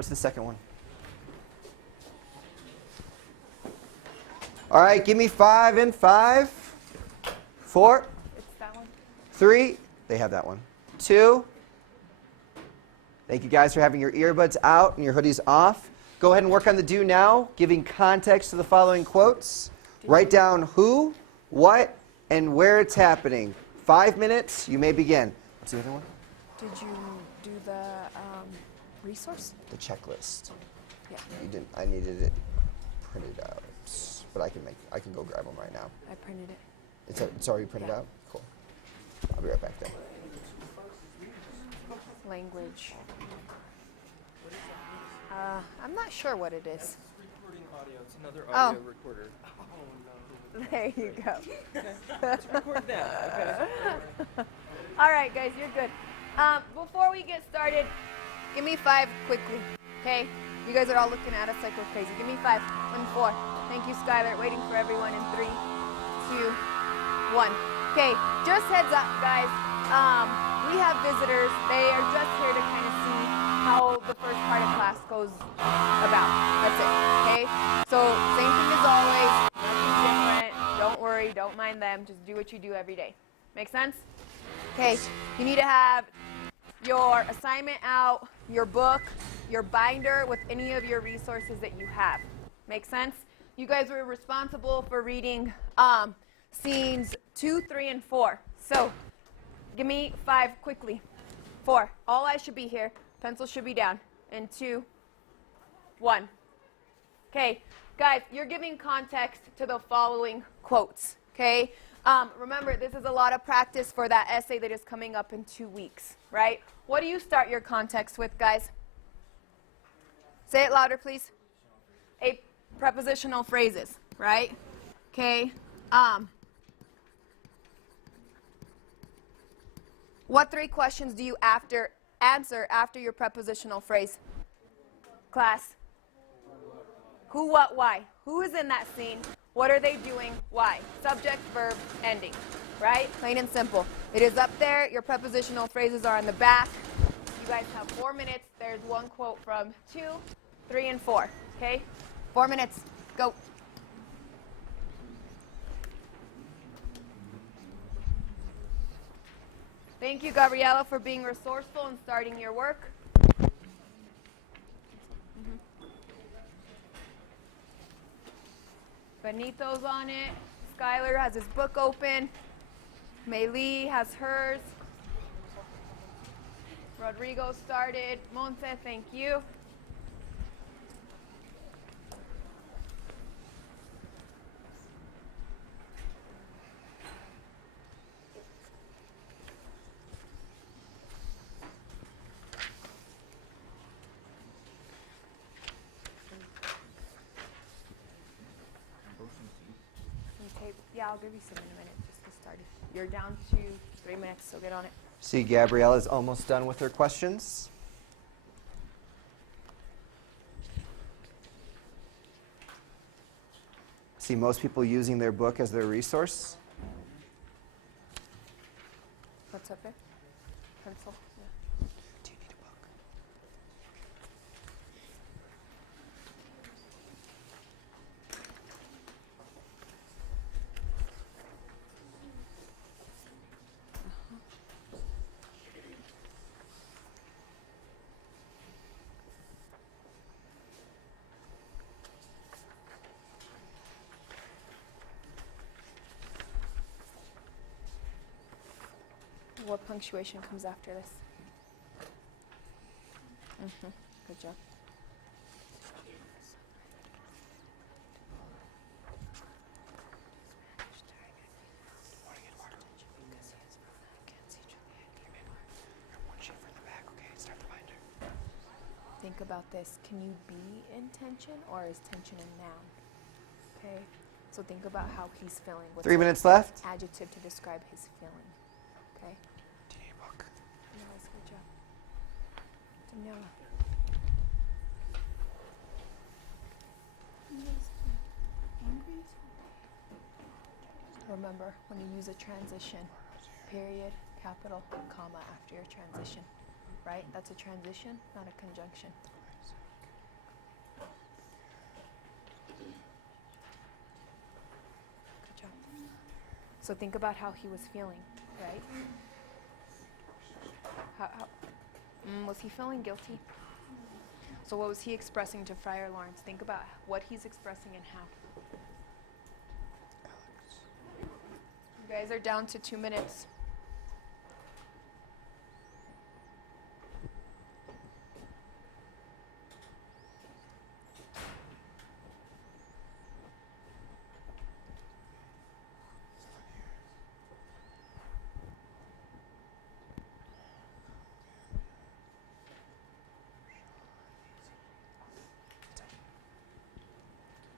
What's the second one? All right, give me 5 and 5. 4. It's that one. 3. They have that one. 2. Thank you guys for having your earbuds out and your hoodies off. Go ahead and work on the do now, giving context to the following quotes. Write down who, what, and where it's happening. 5 minutes, you may begin. What's the other one? Did you do the resource? The checklist. Yeah. You didn't. I needed it printed out, but I can go grab them right now. I printed it. It's already printed out? Cool. I'll be right back then. Language. I'm not sure what it is. It's recording audio. It's another audio recorder. Oh, no. There you go. Let's record that. Okay. All right, guys, you're good. Before we get started, give me 5 quickly, okay? You guys are all looking at us like we're crazy. Give me 5 and 4. Thank you, Skylar. Waiting for everyone in 3, 2, 1. Okay, just heads up, guys. We have visitors. They are just here to kind of see how the first part of class goes about. That's it, okay? So same thing as always. Nothing different. Don't worry. Don't mind them. Just do what you do every day. Make sense? Okay, you need to have your assignment out, your book, your binder with any of your resources that you have. Make sense? You guys were responsible for reading scenes 2, 3, and 4. So give me 5 quickly. 4. All eyes should be here. Pencil should be down. And 2, 1. Okay, guys, you're giving context to the following quotes. Okay? Remember, this is a lot of practice for that essay that is coming up in 2 weeks, right? What do you start your context with, guys? Say it louder, please. Prepositional phrases, right? Okay. What 3 questions do you answer after your prepositional phrase? Class. Who, what, why? Who is in that scene? What are they doing? Why? Subject, verb, ending. Right? Plain and simple. It is up there. Your prepositional phrases are on the back. You guys have 4 minutes. There's one quote from 2, 3, and 4. Okay? 4 minutes. Go. Thank you, Gabriella, for being resourceful and starting your work. Benito's on it. Skylar has his book open. Maylee has hers. Rodrigo started. Monse, thank you. Yeah, I'll give you some in a minute just to start. You're down to 3 minutes, so get on it. See, Gabriella's almost done with her questions. See most people using their book as their resource. What's up there? Pencil. Do you need a book? What punctuation comes after this? Good job. Think about this. Can you be in tension, or is tension a noun? Okay. So think about how he's feeling. What's 3 minutes left. Adjective to describe his feeling. Okay. Do you need a book? Nice, good job. Daniela. Remember, when you use a transition, period, capital, comma after your transition, right? That's a transition, not a conjunction. So think about how he was feeling, right? Was he feeling guilty? So what was he expressing to Friar Lawrence? Think about what he's expressing and how. You guys are down to 2 minutes.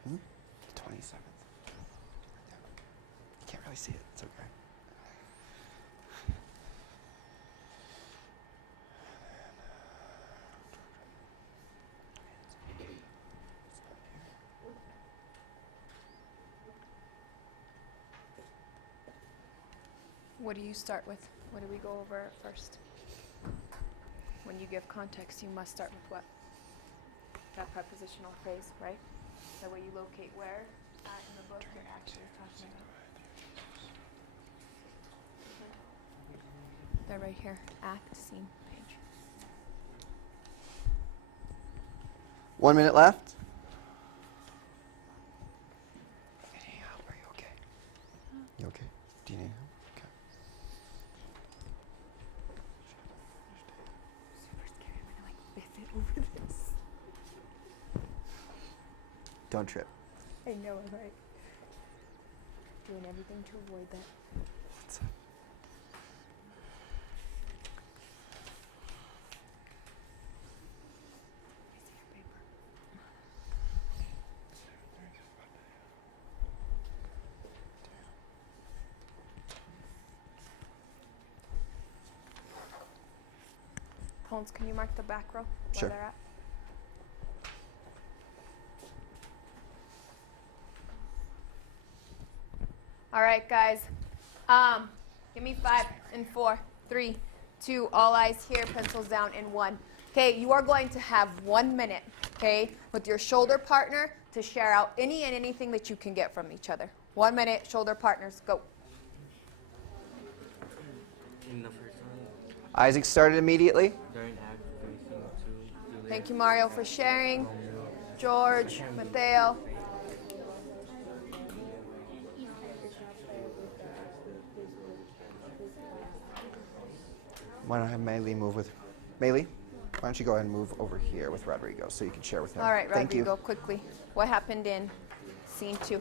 The 27th. You can't really see it. It's okay. What do you start with? What do we go over first? When you give context, you must start with what? That prepositional phrase, right? That way you locate where in the book you're actually talking about. They're right here. Act, scene, page. 1 minute left. Any help? Are you okay? You okay? Do you need help? Okay. Super scary. I'm gonna like biff it over this. Don't trip. I know, I'm right. Doing everything to avoid that. What's up? I see your paper. Holmes, can you mark the back row Sure. where they're at? All right, guys. Give me 5 and 4, 3, 2. All eyes here. Pencils down in 1. Okay, you are going to have 1 minute, okay, with your shoulder partner to share out any and anything that you can get from each other. 1 minute, shoulder partners, go. In the first one, Isaac started immediately. during Act 3, Scene 2, Juliet, Thank you, Mario, for sharing. George, Mateo. Why don't I have Maylee move with Maylee? Why don't you go ahead and move over here with Rodrigo so you can share with him? All right, Thank Rodrigo, you. quickly. What happened in scene 2?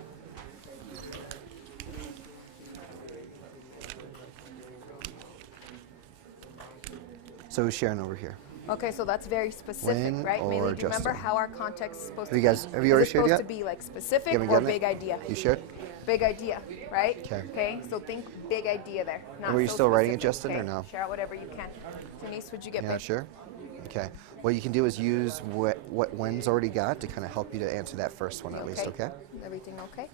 So who's sharing over here? Okay, so that's very specific, Lynn right? or Maybe do you remember Justin? how our context is supposed Have to you guys- be? have you already Is it shared supposed yet? to be like specific You haven't or gotten it? big idea? You shared? Big idea, right? 'Kay. Okay, so think big idea there. Not were you so still writing it, specific, Justin, or okay? no? Share out whatever you can. Denise, would you get Yeah, big? sure. Okay. What you can do is use what Wynn's already got to kind of help you to answer that first one at least, okay? Everything okay?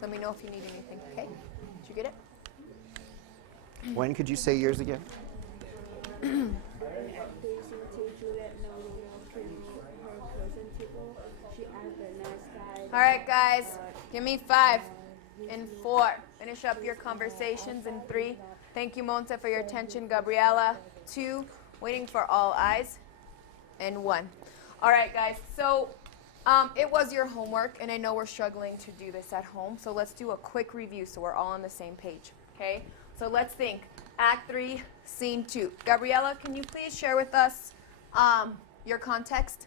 Let me know if you need anything, okay? Did you get it? When could you say yours again? Daisy to Juliet, no Romeo killed her cousin Tibble. She asked the nice guy. All right, guys, give me 5 and 4. Finish up your conversations in 3. Thank you, Monte, for your attention. Gabriela, 2. Waiting for all eyes. And 1. All right, guys, so it was your homework, and I know we're struggling to do this at home, so let's do a quick review so we're all on the same page, okay? So let's think. Act 3, Scene 2. Gabriela, can you please share with us your context?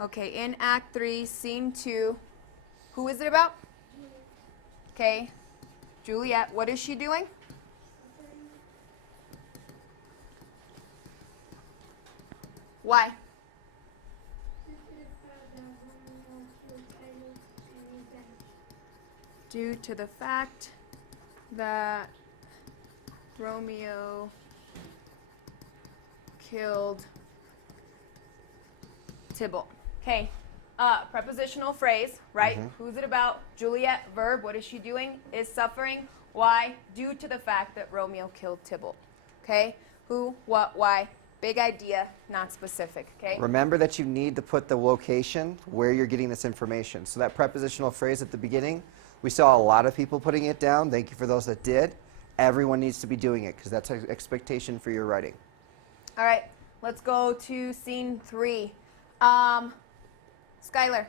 Okay, in Act 3, Scene 2, who is it about? Okay, Juliet, what is she doing? Why? Due to the fact that Romeo killed Tybalt. Okay, prepositional phrase, right? Who's it about? Juliet, verb, what is she doing? Is suffering. Why? Due to the fact that Romeo killed Tybalt. Okay, who, what, why, Big idea, not specific, okay? Remember that you need to put the location where you're getting this information. So that prepositional phrase at the beginning, we saw a lot of people putting it down. Thank you for those that did. Everyone needs to be doing it because that's an expectation for your writing. All right, let's go to scene 3. Skylar,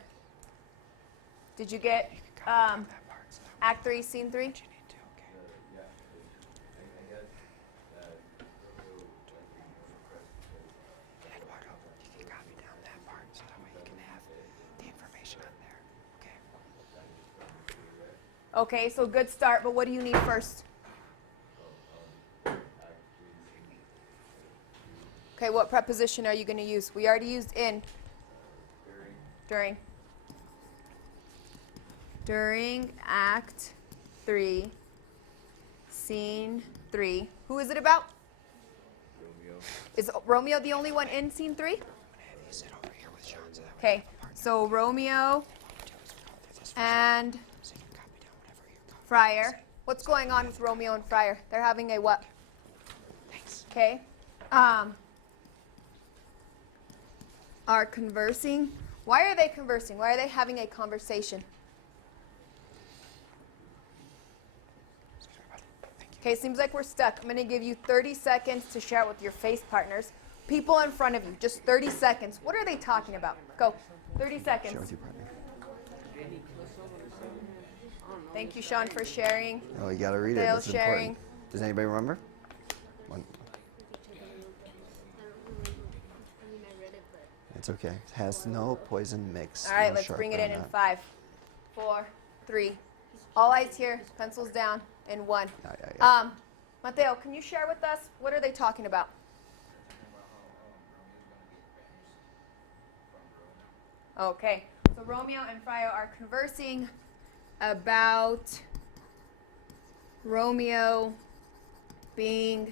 did you get Act 3, Scene 3? Okay, so good start, but what do you need first? Okay, what preposition are you going to use? We already used in. During. During Act 3, Scene 3. Who is it about? Romeo. Is Romeo the only one in Scene 3? Okay, so Romeo and Friar. What's going on with Romeo and Friar? They're having a what? Okay. Are conversing. Why are they conversing? Why are they having a conversation? Okay, seems like we're stuck. I'm going to give you 30 seconds to share it with your face partners. People in front of you, just 30 seconds. What are they talking about? Go. 30 seconds. Share with your partner. Thank you, Sean, for sharing. Oh, you got to read it. Dale That's sharing. important. Does anybody remember? One. It's okay. It has no poison mix. All right, no let's sharp bring it in on that. 5, 4, 3. All eyes here, pencils down, in 1. Yeah. Mateo, can you share with us, what are they talking about? Okay, so Romeo and Friar are conversing about Romeo being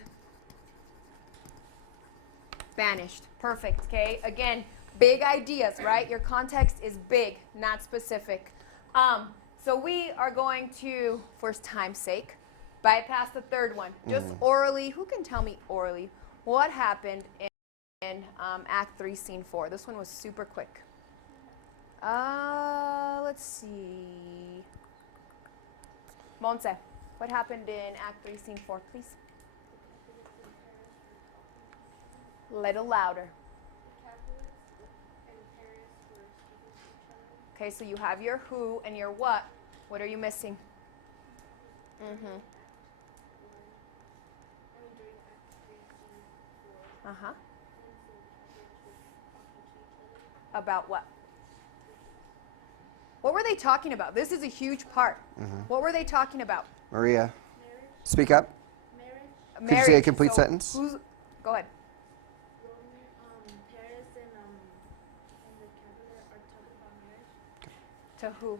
banished. Perfect, okay? Again, big ideas, right? Your context is big, not specific. So we are going to, for time's sake, bypass the third one. Just orally, who can tell me orally what happened in Act 3, Scene 4? This one was super quick. Let's see. Monse, what happened in Act 3, Scene 4, please? Little louder. Okay, so you have your who and your what. What are you missing? About what? What were they talking about? This is a huge part. What were they talking about? Maria, speak up. Marriage. Could you say a complete sentence? Go ahead. Paris and the cabinet are talking about marriage. To who?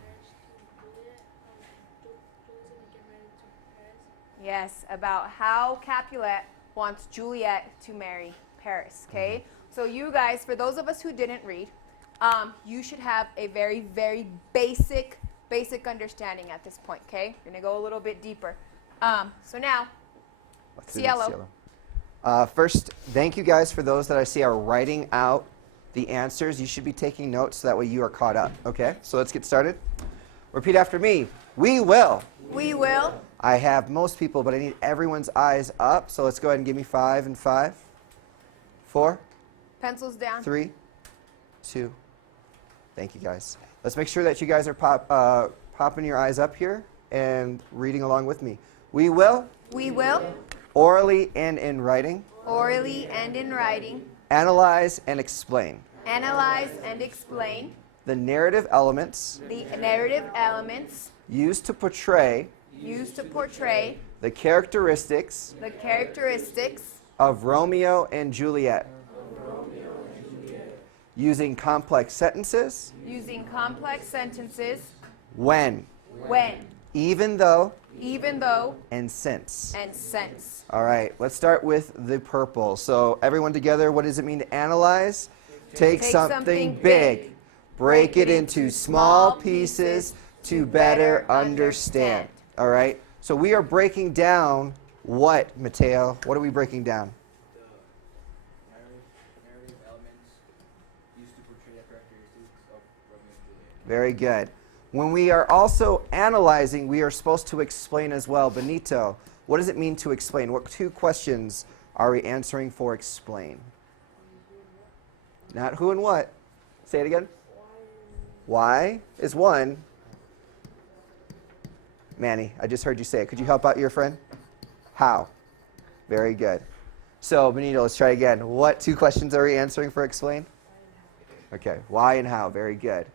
Marriage to Juliet. Julie's gonna get married to Paris. Yes, about how Capulet wants Juliet to marry Paris, okay? So you guys, for those of us who didn't read, you should have a very, very basic understanding at this point, okay? We're going to go a little bit deeper. So now, Cielo. First, thank you guys for those that I see are writing out the answers. You should be taking notes so that way you are caught up, okay? So let's get started. Repeat after me. We will. We will. I have most people, but I need everyone's eyes up. So let's go ahead and give me 5 and 5. 4. Pencils down. 3, 2. Thank you, guys. Let's make sure that you guys are popping your eyes up here and reading along with me. We will. We will. Orally and in writing. Orally and in writing. Analyze and explain. Analyze and explain. The narrative elements. The narrative elements. Used to portray. Used to portray. The characteristics. The characteristics. Of Romeo and Juliet. Using complex sentences. Using complex sentences. When. When. Even though. Even though. And since. And since. All right, let's start with the purple. So everyone together, what does it mean to analyze? Take something big. Break it into small pieces to better understand. All right, so we are breaking down What, Mateo? What are we breaking down? The narrative elements used to portray the characteristics of Romeo and Juliet. Very good. When we are also analyzing, we are supposed to explain as well. Benito, what does it mean to explain? What two questions are we answering for explain? Not who and what. Say it again. Why is one. Manny, I just heard you say it. Could you help out your friend? How? Very good. So, Benito, let's try again. What two questions are we answering for explain? Okay, why and how. Very good.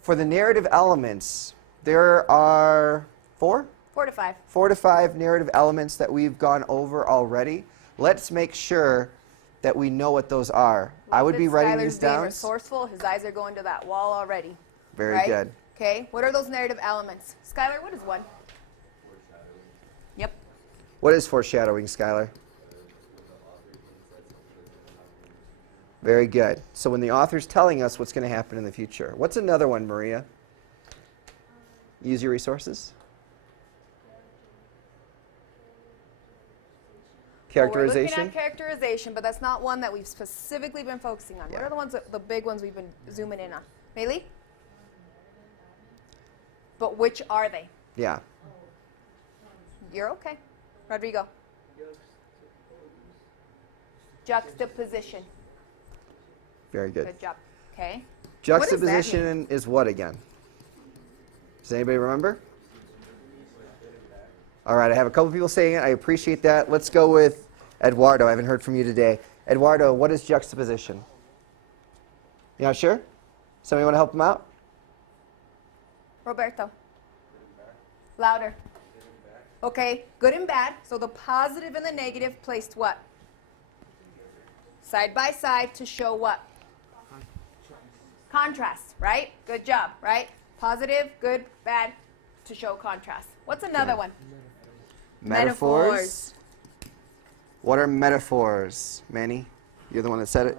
For the narrative elements, there are 4? 4 to 5. 4 to 5 narrative elements that we've gone over already. Let's make sure that we know what those are. I would be writing these Skylar's being down. resourceful. His eyes are going to that wall already. Very right? good. Okay. What are those narrative elements? Skylar, what is one? Yep. What is foreshadowing, Skylar? Very good. So when the author's telling us what's going to happen in the future. What's another one, Maria? Use your resources. Well, we're Characterization. looking at characterization, but that's not one that we've specifically been focusing on. What Yeah. are the ones, the big ones we've been zooming in on? Bailey? But which are they? Yeah. You're okay. Rodrigo? Juxtaposition. Very good. Good job. Okay. Juxtaposition is what again? Does anybody remember? All right, I have a couple people saying it. I appreciate that. Let's go with Eduardo. I haven't heard from you today. Eduardo, what is juxtaposition? You not sure? Somebody want to help him out? Roberto? Louder. Okay, good and bad. So the positive and the negative placed what? Side by side to show what? Contrast, right? Good job, right? Positive, good, bad, to show contrast. What's another one? Metaphors. What are metaphors, Manny? You're the one that said it.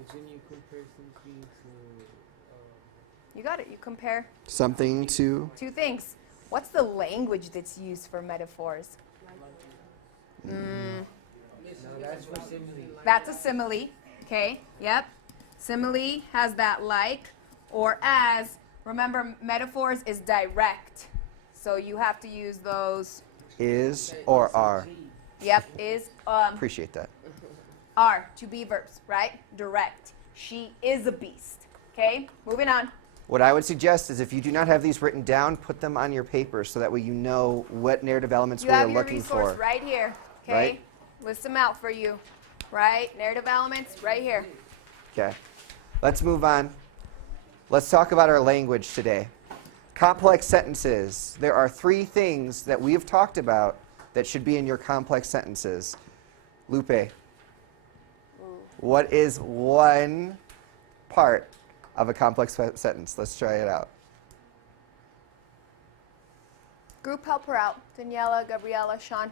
It's when you compare something to. You got it. You compare Something to. two things. What's the language that's used for metaphors? No, that's for simile. That's a simile. Okay, yep. Simile has that like or as. Remember, metaphors is direct. So you have to use those. Is or are. Yep, is, Appreciate that. are, to be verbs, right? Direct. She is a beast. Okay, moving on. What I would suggest is if you do not have these written down, put them on your paper so that way you know what narrative elements You we are have your looking resource for. right here. Okay, Right. list them out for you. Right, narrative elements right here. Okay. Let's move on. Let's talk about our language today. Complex sentences. There are 3 things that we have talked about that should be in your complex sentences. Lupe, what is one part of a complex sentence? Let's try it out. Group help her out. Daniela, Gabriella, Sean.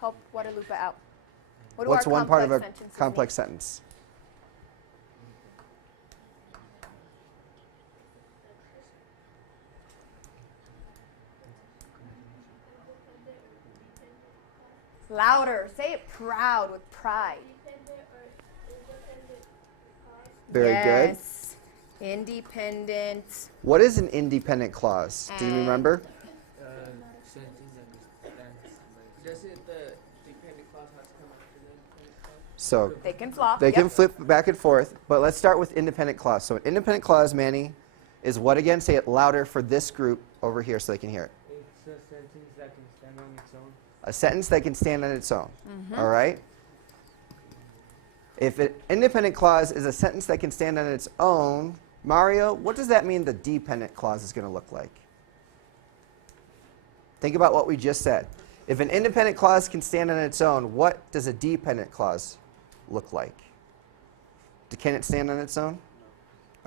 Help Guadalupe out. What do What's our one part of a complex sentences complex sentence? need? Louder. Say it proud with pride. Very good. Yes. Independent. What is an independent clause? Do you And- remember? Something that stands. Does it the dependent clause has to come after the dependent clause? So They can flop. they yep. can flip back and forth, but let's start with independent clause. So an independent clause, Manny, is what again? Say it louder for this group over here so they can hear it. It's a sentence that can stand on its own. A sentence that can stand on its own. All right? If an independent clause is a sentence that can stand on its own, Mario, what does that mean the dependent clause is going to look like? Think about what we just said. If an independent clause can stand on its own, what does a dependent clause look like? Can it stand on its own?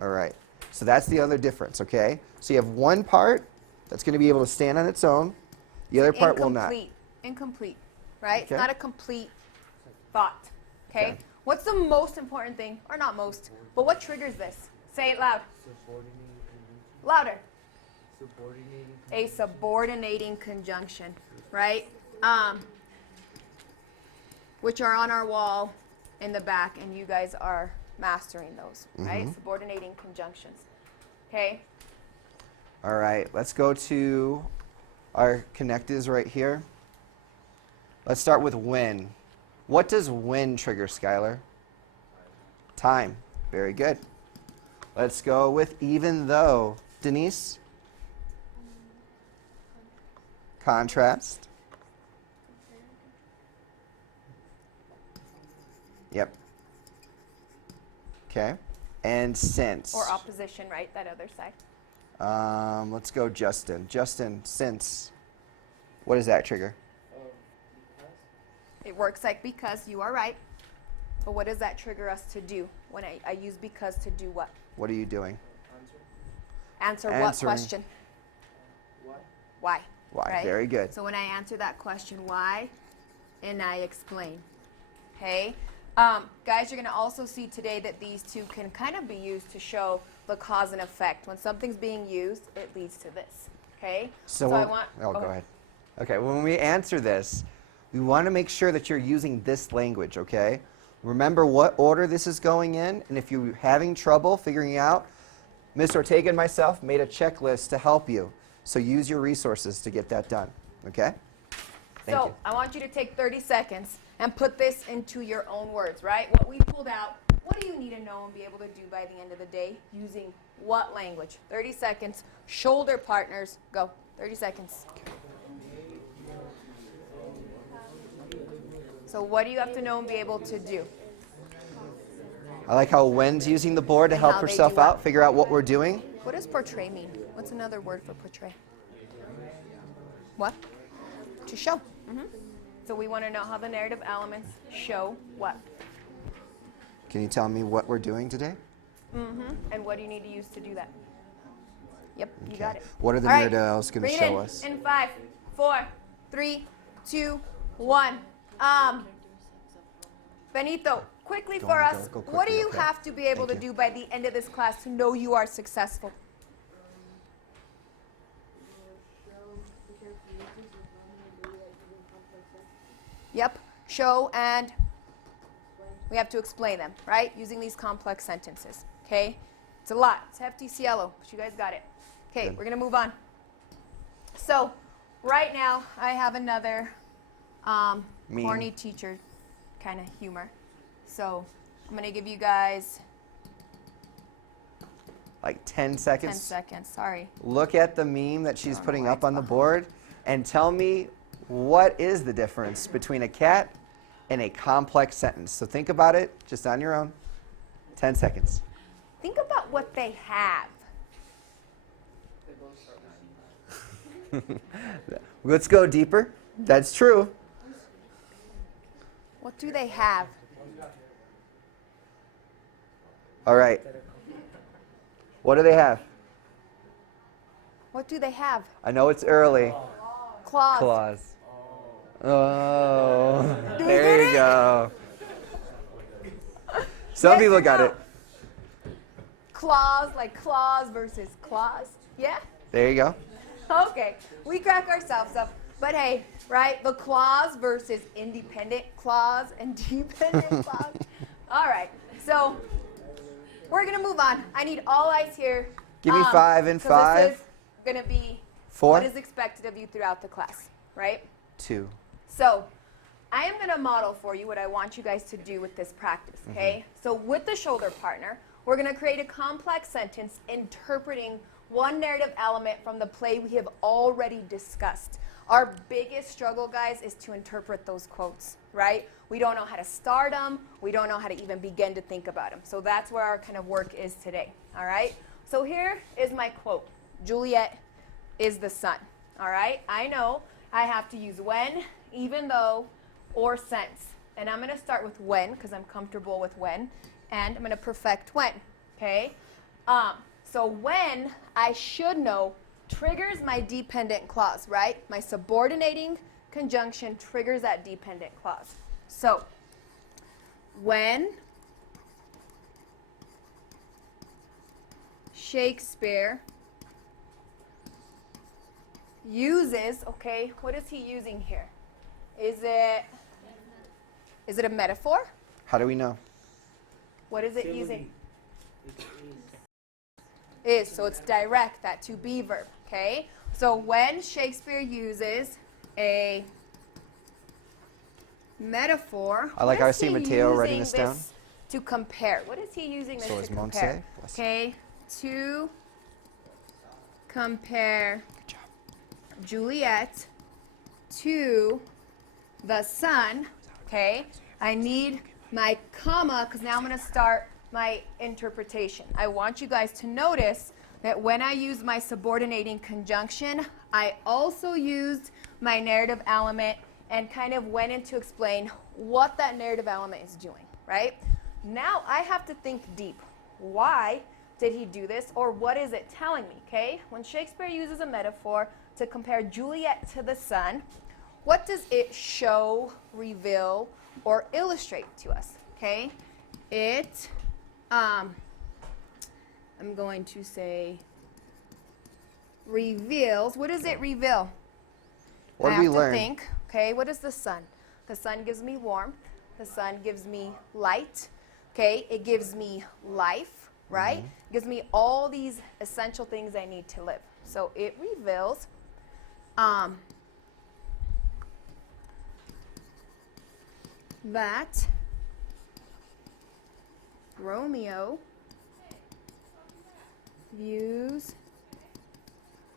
All right. So that's the other difference, okay? So you have one part that's going to be able to stand on its own. The other part will not. Incomplete, right? It's Okay. not a complete thought. Okay? Okay. What's the most important thing, or not most, but what triggers this? Say it loud. Subordinate conjunction. Louder. Subordinating. A subordinating conjunction, right? Which are on our wall in the back, and you guys are mastering those, right? Subordinating conjunctions. Okay? All right, let's go to our connectives right here. Let's start with when. What does when trigger, Skylar? Time. Very good. Let's go with even though. Denise? Contrast. Yep. Okay. And since. Or opposition, right? That other side. Let's go Justin. Justin, since. What does that trigger? It works like because, you are right. But what does that trigger us to do when I use because to do what? What are you doing? Answer what Answering. question? Why? Why? Right? Very good. So when I answer that question, why, and I explain. Okay? Guys, you're going to also see today that these two can kind of be used to show the cause and effect. When something's being used, it leads to this. Okay? So I when- want... Oh, go ahead. Okay, when we answer this, we want to make sure that you're using this language, okay? Remember what order this is going in, and if you're having trouble figuring out, Ms. Ortega and myself made a checklist to help you. So use your resources to get that done, okay? Thank So you. I want you to take 30 seconds and put this into your own words, right? What we pulled out, what do you need to know and be able to do by the end of the day using what language? 30 seconds. Shoulder partners, go. 30 seconds. So what do you have to know and be able to do? I like how Wen's using the board to And help how they herself do out, what? figure out what we're doing. What does portray mean? What's another word for portray? What? To show. So we want to know how the narrative elements show what? Can you tell me what we're doing today? And what do you need to use to do that? Yep, you Okay. got it. What are the All right, narrative elements going to bring it show in us? In 5, 4, 3, 2, 1. Benito, quickly Go for on, us, go what do quickly, you okay. have to be able Thank to you. do by the end of this class to know you are successful? Yep, show and we have to explain them, right? Using these complex sentences, okay? It's a lot. It's hefty cielo, but you guys got it. Okay, Good. we're going to move on. So, right now, I have another Meme. corny teacher kind of humor. So, I'm going to give you guys Like 10 10 seconds. seconds. Sorry. Look at the meme that she's don't know putting why up it's on the behind. board and tell me what is the difference between a cat and a complex sentence. So think about it just on your own. 10 seconds. Think about what they have. Let's go deeper. That's true. What do they have? All right. What do they have? What do they have? I know it's early. Claws. Claws. Oh, Do we there get you it? go. Some Yes people or got no? it. Claws, like claws versus claws. Yeah? There you go. Okay, we crack ourselves up. But hey, right? The clause versus independent clause and dependent clause. All right, so we're going to move on. I need all eyes here. Give me 5 and 'cause 5. This is going to be 4, what is expected of you throughout the class, right? 2. So I am going to model for you what I want you guys to do with this practice, okay? So with the shoulder partner, we're going to create a complex sentence interpreting one narrative element from the play we have already discussed. Our biggest struggle, guys, is to interpret those quotes, right? We don't know how to start them. We don't know how to even begin to think about them. So that's where our kind of work is today, all right? So here is my quote. Juliet is the sun, all right? I know I have to use when, even though, or since. And I'm going to start with when because I'm comfortable with when. And I'm going to perfect when, okay? So when, I should know, triggers my dependent clause, right? My subordinating conjunction triggers that dependent clause. So when Shakespeare uses, okay, what is he using here? Is it a metaphor? How do we know? What is it using? Is, so it's direct, that to be verb, okay? So when Shakespeare uses a metaphor, I like what how I is see he Mateo writing using this down. to compare? What is he using this So to is Monse. compare? Bless you. Okay, to compare Good job. Juliet to the sun, okay? I need my comma because now I'm going to start my interpretation. I want you guys to notice that when I use my subordinating conjunction, I also used my narrative element and kind of went in to explain what that narrative element is doing, right? Now I have to think deep. Why did he do this, or what is it telling me, okay? When Shakespeare uses a metaphor to compare Juliet to the sun, what does it show, reveal, or illustrate to us, okay? It, I'm going to say reveals. What does it reveal? What I did we have to learn? think, okay, what is the sun? The sun gives me warmth. The sun gives me light, okay? It gives me life, right? It gives me all these essential things I need to live. So it reveals that Romeo views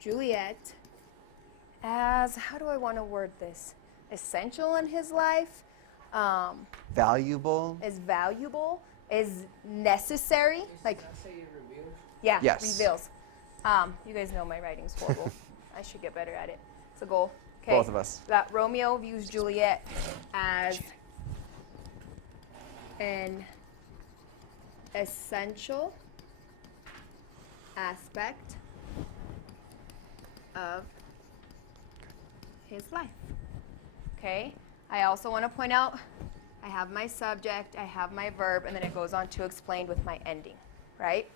Juliet as, how do I want to word this? Essential in his life, Valuable. is valuable, is necessary. Like, I say it reveals. yeah, Yes. reveals. You guys know my writing's horrible. I should get better at it. It's a goal. Okay. Both of us. That Romeo views Juliet as an essential aspect of his life. Okay? I also want to point out I have my subject, I have my verb, and then it goes on to explain with my ending, right?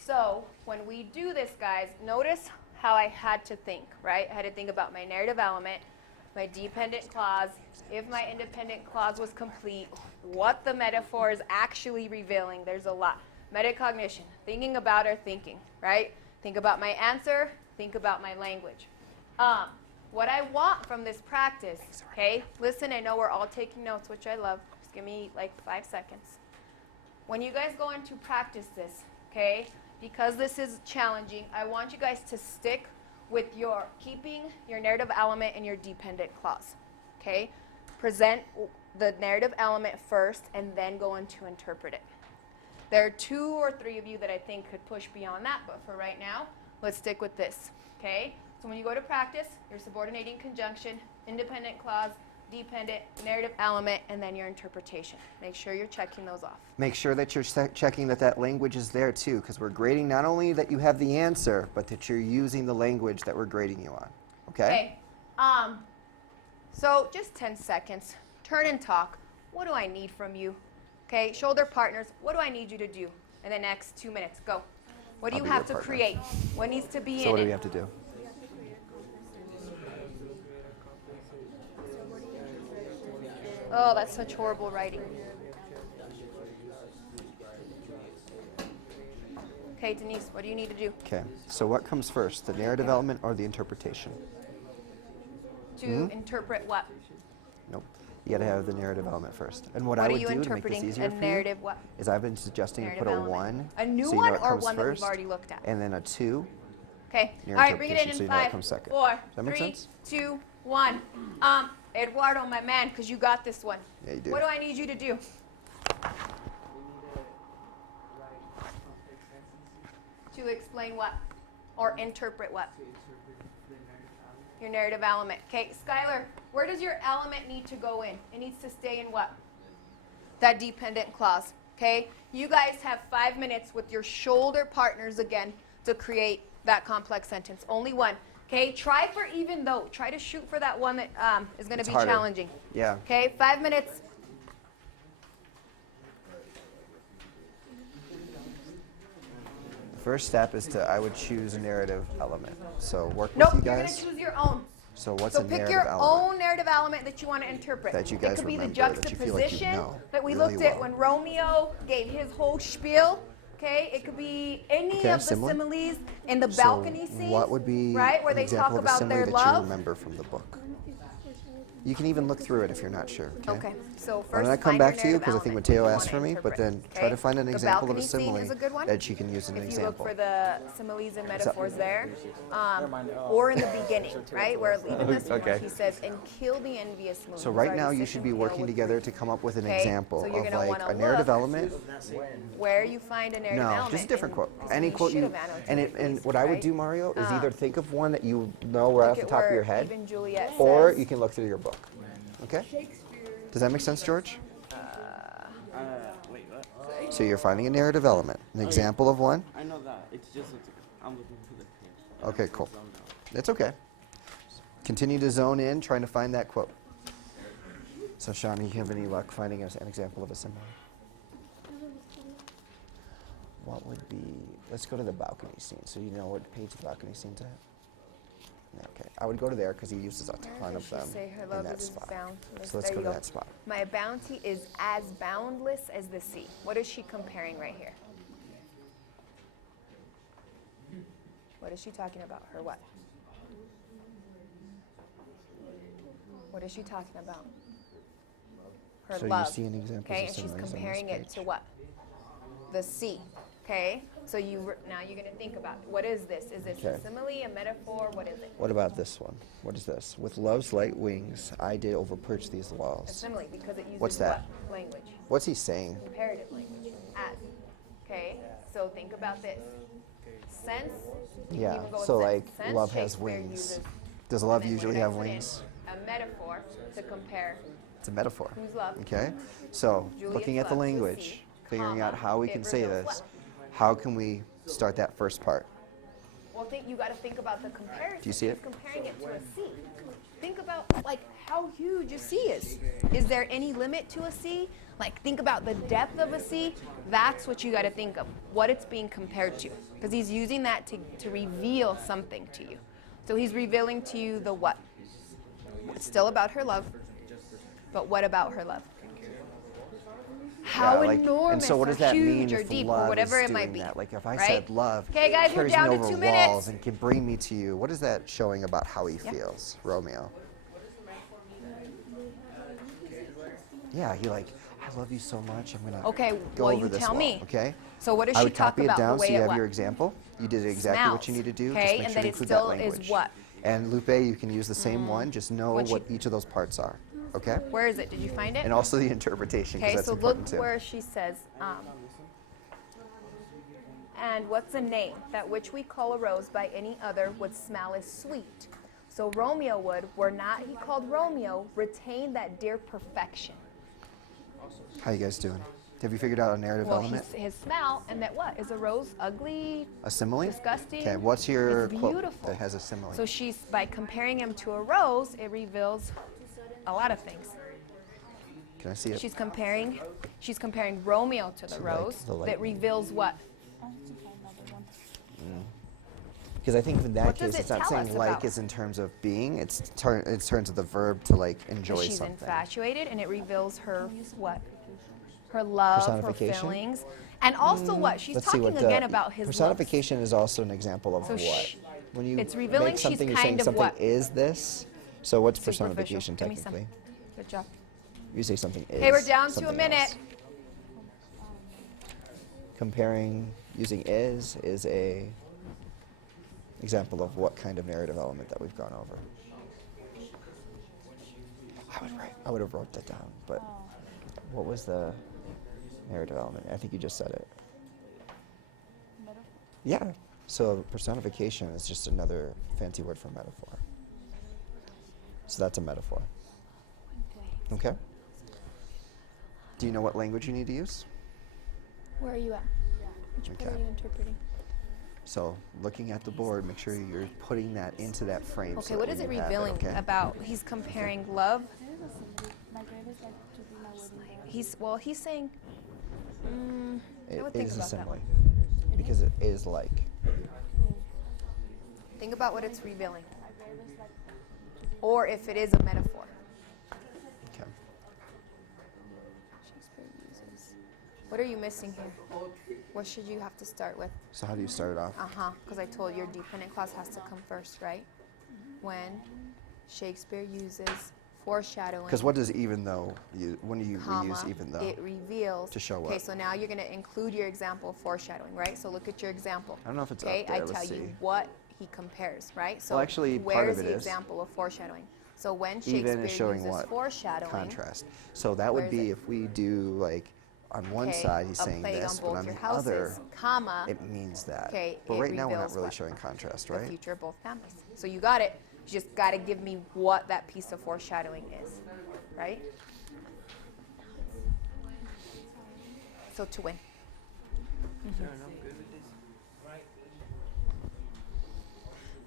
So when we do this, guys, notice how I had to think, right? I had to think about my narrative element, my dependent clause, if my independent clause was complete, what the metaphor is actually revealing. There's a lot. Metacognition, thinking about our thinking, right? Think about my answer, think about my language. What I want from this practice, okay? Listen, I know we're all taking notes, which I love. Just give me like 5 seconds. When you guys go into practice this, okay, because this is challenging, I want you guys to stick with your keeping your narrative element and your dependent clause, okay? Present the narrative element first and then go in to interpret it. There are 2 or 3 of you that I think could push beyond that, but for right now, let's stick with this, okay? So when you go to practice, your subordinating conjunction, independent clause, dependent, narrative element, and then your interpretation. Make sure you're checking those off. Make sure that you're checking that language is there too, because we're grading not only that you have the answer, but that you're using the language that we're grading you on. Okay? Okay. So just 10 seconds. Turn and talk. What do I need from you? Okay, shoulder partners, what do I need you to do in the next 2 minutes? Go. What do I'll you be have to your partner. create? What needs to be So in what do it? we have to do? Oh, that's such horrible writing. Okay, Denise, what do you need to do? Okay. So what comes first, the narrative element or the interpretation? To interpret what? Nope. You got to have the narrative element first. And what What I are would you do to make this interpreting? easier A for you narrative what? is I've been suggesting to Narrative put a element. 1. A new so you one know it or comes one that we've first, already looked at? and then a 2. Okay. Your All right, bring it in interpretation, so in you know it 5, comes second. 4, Does that make 3, sense? 2, 1. Eduardo, my man, because you got this one. Yeah, you do. What do I need you to do? We need to write complex sentences To explain what? Or interpret what? to interpret the narrative element. Your narrative element. Okay, Skylar, where does your element need to go in? It needs to stay in what? That dependent clause. Okay? You guys have 5 minutes with your shoulder partners again to create that complex sentence. Only one. Okay? Try for even though. Try to shoot for that one that is going to It's be harder. challenging. Yeah. Okay? 5 minutes. The first step is I would choose a narrative element. So work Nope, with you you're going guys. to choose your own. So what's So a pick narrative your element own narrative element that you want to interpret. that you It guys could be the remember, that you feel like you juxtaposition know that we really looked at well? when Romeo gave his whole spiel. Okay, it could be any Okay, of the simile. similes in the So balcony scene. what would be right, where an they example talk of a about simile their that love? you remember from the book? You can even look through it if you're not sure. Okay, so Why first don't I come find your back to you narrative because I think element Mateo that you asked for wanna me, but interpret, then try to okay? find an The example of a balcony scene simile is a good one. that you can use in an If you example. look for the similes and metaphors there, or in the beginning, right, where even this one, Okay. he says, "And kill the envious moon." So whose right are now the you sick should and be pale working with together grief. to come up with an Okay, example so you're of gonna like wanna a narrative look element. where you find a narrative No, element. just a different quote. and Any you quote should you, have annotated and these, what I would right? do, Mario, is either think of one that you know right off Look the at top of your where head, even Juliet or says, you can look through your book. Okay? Does that make sense, George? Wait, what? So you're finding a narrative element, an example of one. I know that. It's just I'm looking for the page. Okay, cool. It's okay. Continue to zone in, trying to find that quote. So, Sean, you have any luck finding an example of a simile? What would be? Let's go to the balcony scene. So you know what page the balcony scene's at? Okay, I would go to there because he uses a ton of Does she them say her in love that is spot. boundless? So let's There go you to that spot. My bounty is as boundless as the sea. What is she comparing right here? What is she talking about? Her what? What is she talking about? Her So love. you see any examples Okay, of and she's similes on this comparing it to page? what? The sea. Okay, so now you're going to think about what is this? Is this a Okay. simile, a metaphor? What is it? What about this one? What is this? With love's light wings, I did overperch these A walls. simile because it uses What's that? what language? What's he saying? Comparative language. As. Okay, so think about this. Sense. you Yeah, can go with so sense. like Sense, love has Shakespeare wings. uses, Does and love then usually when have I put in wings? A metaphor to compare It's a metaphor. who's love. Okay, so Juliet's looking at the love to language, sea, figuring out comma, how we it can say reveals this, what? how can we start that first part? Well, you got to think about the comparison. Do you see it? She's comparing it to a sea. Think about like how huge a sea is. Is there any limit to a sea? Like think about the depth of a sea. That's what you got to think of. What it's being compared to, because he's using that to reveal something to you. So he's revealing to you the what. It's still about her love, but what about her love? How Yeah, like, enormous and so what or does that huge mean or if deep love or whatever is it might doing be. that? Like if I right? said love Okay, guys, we're carries down me to over 2 walls minutes. and can bring me to you, what is that showing about how he Yeah. feels, Romeo? Yeah, he like, I love you so much, I'm gonna Okay, go well, over you this tell wall, me. okay? So what does I she would talk copy it about down the way so you it have what? your example. You did exactly what you need to do. Okay, Just make and sure then to it include still that is language. what? And Lupe, you can use the same one. Just know When she- what each of those parts are, okay? Where is it? Did you find it? And also the interpretation, because Okay, that's so important look too. where she says, and what's a name that which we call a rose by any other would smell as sweet. So Romeo would, were not he called Romeo, retain that dear perfection. How you guys doing? Have you figured out a narrative Well, element? his smell, and that what? Is a rose ugly, A simile? disgusting? Okay, what's your It's quote beautiful. that has a simile? So she's, by comparing him to a rose, it reveals a lot of things. Can I see it? She's comparing Romeo to the So, like, rose the light- that reveals what? Because I think in that What does case, it it's not tell saying us like about? is in terms of being. It's in terms of the verb to like enjoy That she's something. infatuated, and it reveals her what? Her love, her Personification? feelings, and also what? She's Let's see talking what again the about his love. personification is also an example of So what. When you it's revealing make she's something, you're kind saying of something what? is this. So what's Superficial. personification Give me some. technically? Good job. You say something is. Okay, we're down to a something minute. else. Comparing using is a example of what kind of narrative element that we've gone over. I would have wrote that down, but what was the narrative element? I think you just said it. Yeah. So personification is just another fancy word for metaphor. So that's a metaphor. Okay. Do you know what language you need to use? Where are you at? Which part Okay. are you interpreting? So looking at the board, make sure you're putting that into that frame. so Okay, that what when is it you have revealing okay? about? He's comparing love. My greatest like to be my wedding. He's saying. I It would think is a about that simile one. because it is like. Think about what it's revealing. Or if it is a metaphor. Okay. Shakespeare uses. What are you missing here? What should you have to start with? So how do you start it off? Because I told you your dependent clause has to come first, right? When Shakespeare uses foreshadowing. Because what does even though, when do you comma, reuse even though? it reveals. To show what? Okay, so now you're going to include your example of foreshadowing, right? So look at your example. I don't know if it's okay, up there. I Let's tell see. you what he compares, right? So Well, actually, part where's of it the is. example of foreshadowing? So when Even Shakespeare is showing uses what? foreshadowing, Contrast. So that Where would is be it? if we do like on one okay, side he's a saying plague this, on both but on your the houses, other comma, it means that. okay, But it right now we're not reveals really what? showing contrast, the right? future of both families. So you got it. You just got to give me what that piece of foreshadowing is, right? So to win. Sharon, I'm good with this.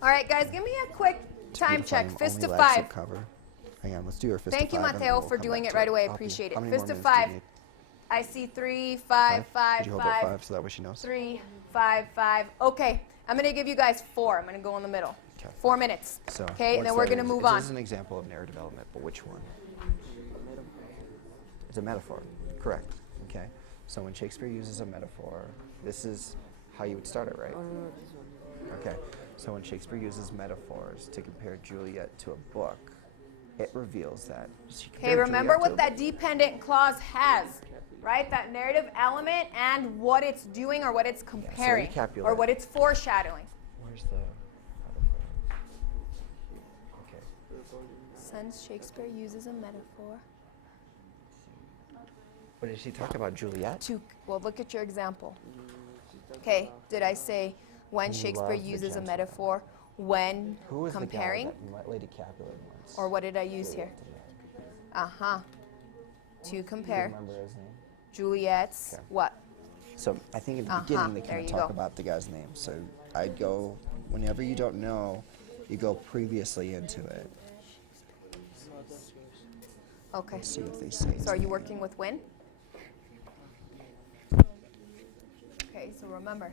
All right, guys, give me a quick time Beautiful, check. I'm Fist only to lacks five. of cover. Hang on, let's do our fist Thank to you, five. and then Mateo, we'll for come doing back it to right away. I How appreciate many it. more Fist to minutes do you five. need? I see 3, 5, 5, Could you hold at 5, 5 so that way she knows? 3, 5, 5. Okay, I'm going to give you guys 4. I'm going to go in the middle. Okay. 4 minutes. So Okay, and then what's we're that? going to move This on. is an example of narrative development, but which one? It's a metaphor. Correct. Okay. So when Shakespeare uses a metaphor, this is how you would start it, right? Oh, no, this one. Okay. So when Shakespeare uses metaphors to compare Juliet to a book, it reveals that. she Okay, compared remember Juliet to what a that dependent clause has, right? That narrative element and what it's doing or what it's comparing or Capulet. what it's foreshadowing. Where's the metaphor? Okay. Since Shakespeare uses a metaphor What did she talk about, Juliet? well, look at your example. Okay, did I say when Shakespeare Love the uses a gentleman. metaphor when Who was comparing? the guy that Lady Capulet wants? Or what did I use here? To compare Remember his name? Juliet's Okay. what? So I think in the beginning they there kind of you talk go. about the guy's name. So I'd go, whenever you don't know, you go previously into it. Okay. See if they say his So are you name. working with when? Okay, so remember,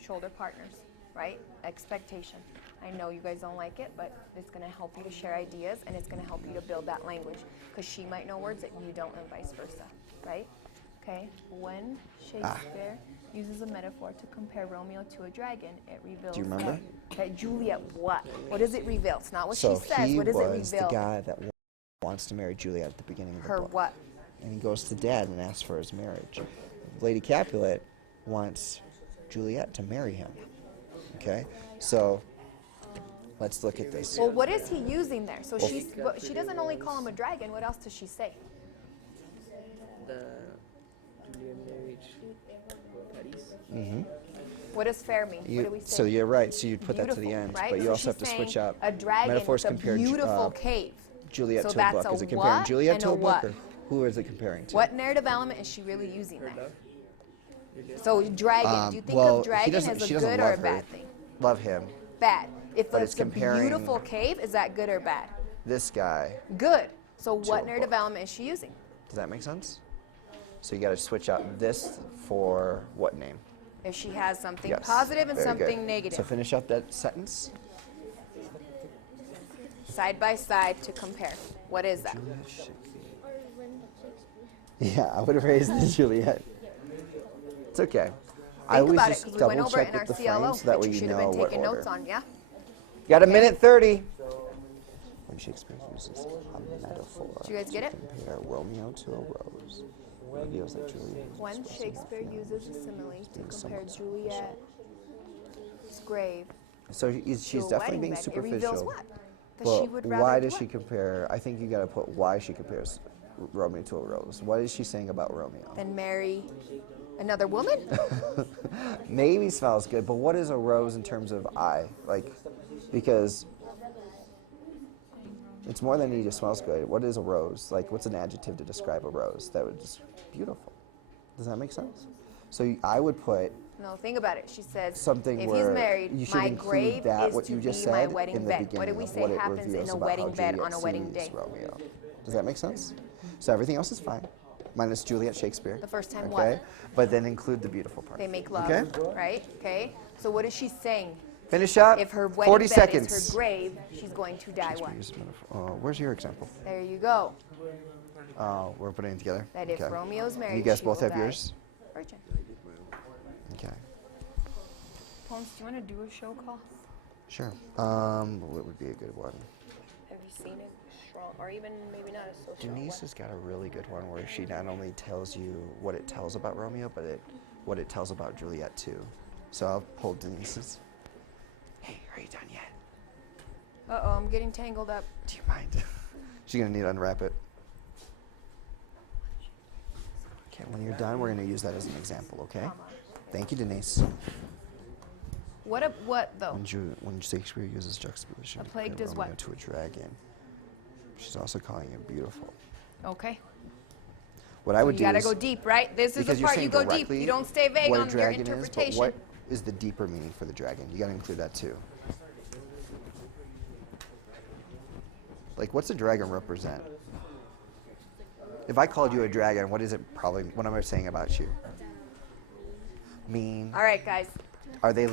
shoulder partners, right? Expectation. I know you guys don't like it, but it's going to help you to share ideas and it's going to help you to build that language because she might know words that you don't and vice versa, right? Okay, when Shakespeare uses a metaphor to compare Romeo to a dragon, it reveals Do you remember? that Juliet what? What does it reveal? It's not what So she says. he What does it was the reveal? guy that wants to marry Juliet at the beginning of the Her book. what? And he goes to Dad and asks for his marriage. Lady Capulet wants Juliet to marry him. Okay, so let's look at this. Well, what is he using there? So Well, she doesn't only call him a dragon. What else does she say? The Juliet marriage Paris. Mm-hmm. What does fair mean? What do we say? So you're right. So you'd put that to the Beautiful, end, right? but you So also have she's to switch saying up. a dragon Metaphors with a compare beautiful cave. Juliet So to a that's book. a Is it comparing what Juliet and to a a book, what? or who is it comparing to? What narrative element is she really using there? So dragon. Do you think well, of he dragon doesn't- as she a doesn't good or a love her. bad thing? Love him. Bad. If But it's it's a comparing- beautiful cave, is that good or bad? This guy. Good. So To what a narrative book. element is she using? Does that make sense? So you got to switch out this for what name? If she has something Yes. positive and Very something good. negative. So finish up that sentence. Side by side to compare. What is that? Juliet Shakespeare. Or when Shakespeare. Yeah, I would have raised the Juliet. It's okay. I Think always about it just because we went double over it check in our with the CLO, frames so that which way you you should have know been what taking order. notes on, yeah? Got a minute 30. When Shakespeare uses a metaphor Did you guys get to it? compare Romeo to a rose, it reveals that Juliet is When expressing Shakespeare feelings. uses a simile to being compare somewhat Juliet's grave So to she's a definitely wedding being bed, superficial. it reveals what? That Well, she would rather why does what? she compare? I think you got to put why she compares Romeo to a rose. What is she saying about Romeo? Then marry another woman? Maybe smells good, but what is a rose in terms of eye? Like, because it's more than it just smells good. What is a rose? Like, what's an adjective to describe a rose? That would just beautiful. Does that make sense? So I would put No, think about it. She says, something if where he's married, you should my include grave that is what to you just be my said wedding in the bed. beginning What did we of say what it happens in reveals a about wedding how bed Juliet on a wedding sees day? Romeo. Does that make sense? Does that make sense? Does everything else is fine? minus Juliet Shakespeare. The first time Okay, what? but then include the beautiful part. They make love, Okay, right? Okay. So what is she saying? finish up. If her wedding 40 bed seconds. is her grave, she's going to die what? Where's your example? There you go. Oh, we're putting it together. That if Romeo's married, You guys she both will have die yours. virgin. Okay, Holmes, do you want to do a show call? sure. What would be a good one? Have you seen it? Strong, or even maybe not a so strong Denise one. has got a really good one where she not only tells you what it tells about Romeo, but what it tells about Juliet too. So I'll pull Denise's. Hey, are you done yet? Uh-oh, I'm getting tangled up. Do you mind? She's gonna need to unwrap it. Okay, when you're done, we're gonna use that as an example, okay? Thank you, Denise. What though? When Shakespeare uses juxtaposition, A plague compared does Romeo what? to a dragon, she's also calling it beautiful. Okay. What I would You do gotta is go deep, right? This is because the you're part saying you go deep. directly You don't stay vague what a on your dragon interpretation. is, but what is the deeper meaning for the dragon? You gotta include that too. Like, what's a dragon represent? If I called you a dragon, what am I saying about you? Mean. All right, guys. Are they?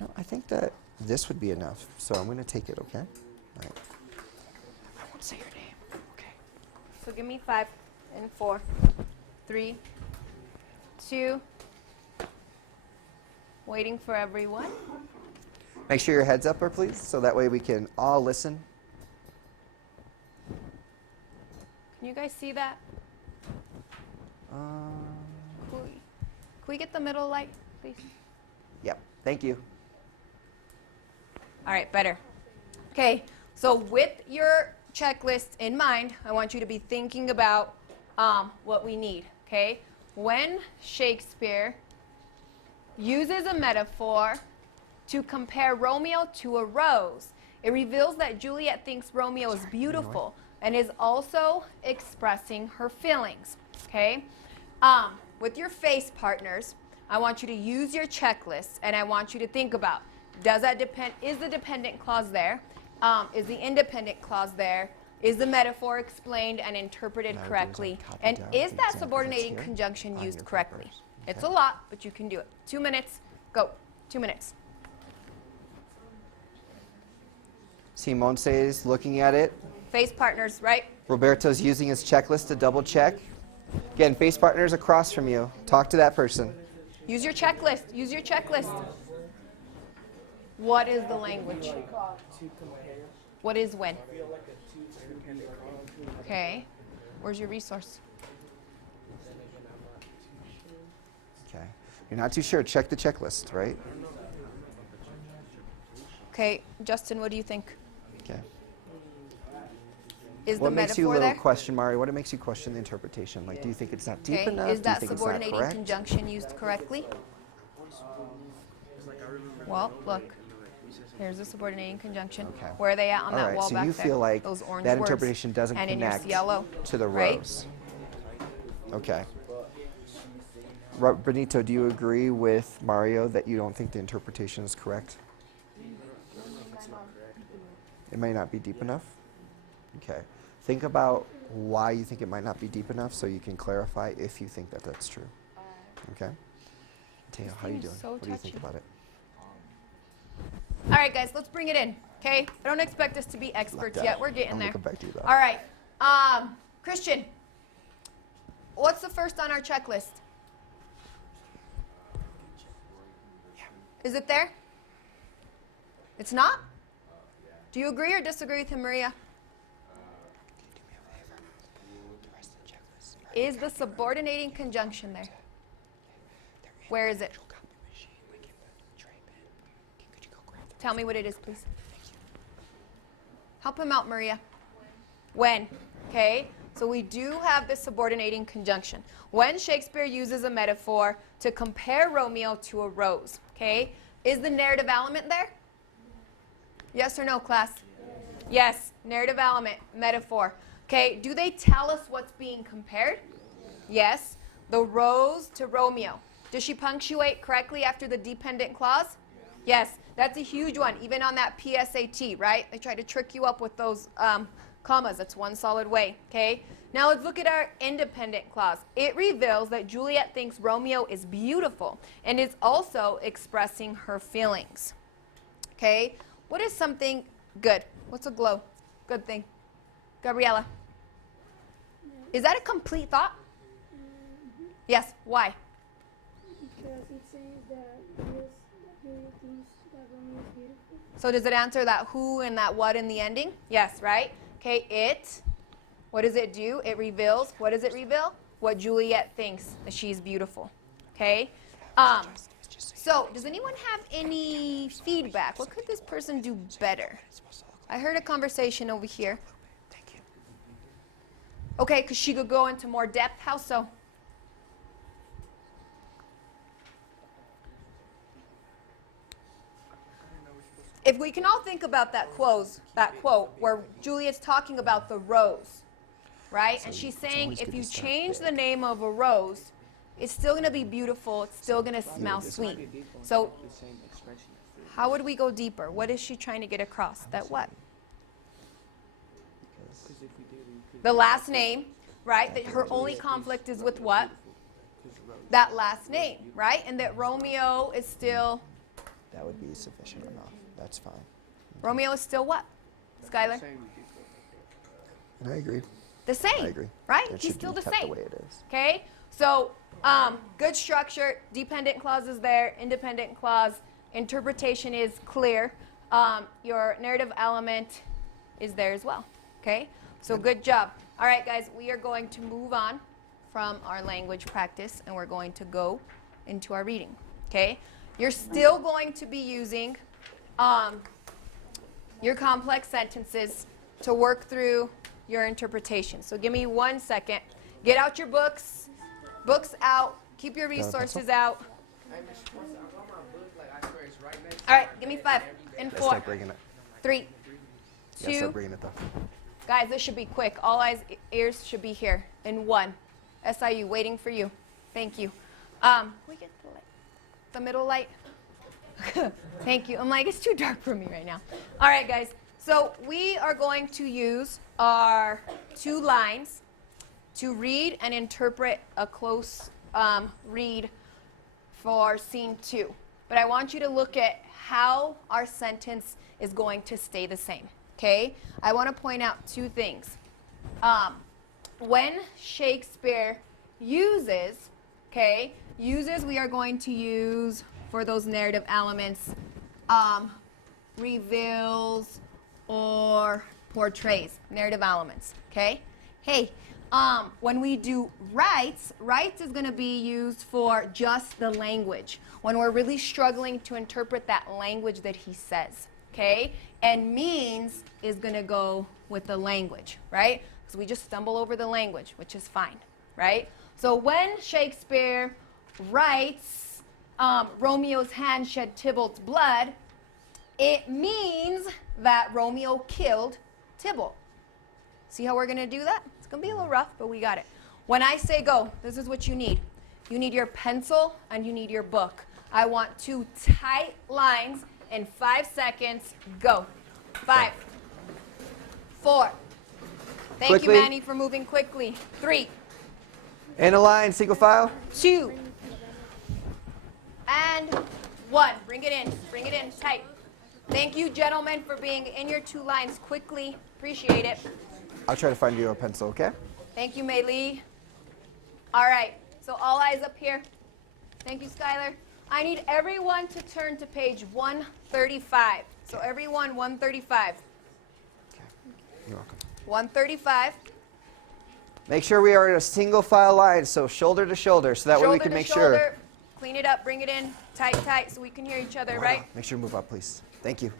No, I think that this would be enough. So I'm going to take it, okay? All right. I won't say your name. Okay. So give me 5 and 4, 3, 2. Waiting for everyone. Make sure your head's up, please, so that way we can all listen. Can you guys see that? Can we get the middle light, please? Yep. Thank you. All right, better. Okay, so with your checklist in mind, I want you to be thinking about what we need, okay? When Shakespeare uses a metaphor to compare Romeo to a rose, it reveals that Juliet thinks Romeo is beautiful and is also expressing her feelings, okay? With your face partners, I want you to use your checklist and I want you to think about, is the dependent clause there? Is the independent clause there? Is the metaphor explained and interpreted correctly? And is that subordinating conjunction used correctly? It's a lot, but you can do it. 2 minutes, go. 2 minutes. Simone says, looking at it. Face partners, right? Roberto's using his checklist to double check. Again, face partners across from you. Talk to that person. Use your checklist. Use your checklist. What is the language? What is when? Okay. Where's your resource? Okay. You're not too sure. Check the checklist, right? Okay, Justin, what do you think? Okay. Is What the makes you a metaphor little there? question, Mari? What makes you question the interpretation? Like, do you think it's not deep Okay. enough? Is Do you that think it's not subordinating correct? conjunction used correctly? Well, look. Here's the subordinating conjunction. Okay. Where are they at on All that right, wall so back you there? feel like Those orange that words. interpretation doesn't And in your connect yellow, to the right? rose. Okay. Benito, do you agree with Mario that you don't think the interpretation is correct? It might not be deep enough? Okay. Think about why you think it might not be deep enough so you can clarify if you think that that's true. Okay? Teo, how are you thing doing? is so What do you think touchy. about it? All right, guys, let's bring it in. Okay? I don't expect us to be experts yet. We're getting I'm there. gonna come back to you, though. All right. Christian, what's the first on our checklist? Is it there? It's not? Do you agree or disagree with him, Maria? Is the subordinating conjunction there? Where is it? Tell me what it is, please. Help him out, Maria. When? Okay, so we do have this subordinating conjunction. When Shakespeare uses a metaphor to compare Romeo to a rose, okay, is the narrative element there? Yes or no, class? Yes, narrative element, metaphor. Okay, do they tell us what's being compared? Yes, the rose to Romeo. Does she punctuate correctly after the dependent clause? Yes. That's a huge one, even on that PSAT, right? They try to trick you up with those commas. That's one solid way, okay? Now let's look at our independent clause. It reveals that Juliet thinks Romeo is beautiful and is also expressing her feelings, okay? What is something good? What's a glow? Good thing. Gabriella. Is that a complete thought? Yes. Why? Because it says that Juliet thinks that Romeo is beautiful. So does it answer that who and that what in the ending? Yes, right? Okay, it. What does it do? It reveals. What does it reveal? What Juliet thinks, that she's beautiful. Okay? So does anyone have any feedback? What could this person do better? I heard a conversation over here. Thank you. Okay, because she could go into more depth. How so? If we can all think about that quote where Juliet's talking about the rose, right? And she's saying if you change the name of a rose, it's still going to be beautiful. It's still going to smell sweet. So how would we go deeper? What is she trying to get across? That what? The last name, right? That her only conflict is with what? That last name, right? And that Romeo is still... That would be sufficient enough. That's fine. Romeo is still what? Skylar? And I agree. The same. I agree. Right? It He's should still be the kept same. the way it is. Okay? So, good structure, dependent clause is there, independent clause, interpretation is clear. Your narrative element is there as well. Okay? So, good job. All right, guys, we are going to move on from our language practice and we're going to go into our reading. Okay? You're still going to be using your complex sentences to work through your interpretation. So give me 1 second. Get out your books. Books out. Keep your resources out. All right, give me 5 and 4. Start bringing it. 3, Yeah, 2. start bringing it though. Guys, this should be quick. All eyes, ears should be here. In 1. SIU, waiting for you. Thank you. Can we get the light? The middle light? Thank you. I'm like, it's too dark for me right now. All right, guys. So we are going to use our 2 lines to read and interpret a close read for scene 2. But I want you to look at how our sentence is going to stay the same. Okay? I want to point out 2 things. When Shakespeare uses, we are going to use for those narrative elements, reveals or portrays, narrative elements, okay? Hey, when we do writes is going to be used for just the language, when we're really struggling to interpret that language that he says, okay? And means is going to go with the language, right? Because we just stumble over the language, which is fine, right? So when Shakespeare writes, Romeo's hand shed Tybalt's blood, it means that Romeo killed Tybalt. See how we're going to do that? It's going to be a little rough, but we got it. When I say go, this is what you need. You need your pencil and you need your book. I want 2 tight lines in 5 seconds. Go. 5, 4. Thank Quickly. you, Manny, for moving quickly. 3, In a line, single file. 2, and 1. Bring it in tight. Thank you, gentlemen, for being in your 2 lines quickly. Appreciate it. I'll try to find you a pencil, okay? Thank you, Mei Lee. All right, so all eyes up here. Thank you, Skylar. I need everyone to turn to page 135. So everyone, 135. Okay. You're welcome. 135. Make sure we are in a single file line, so shoulder to shoulder, so that way we can make sure. Clean it up, bring it in, tight, so we can hear each other, right? Make sure to move up, please. Thank you.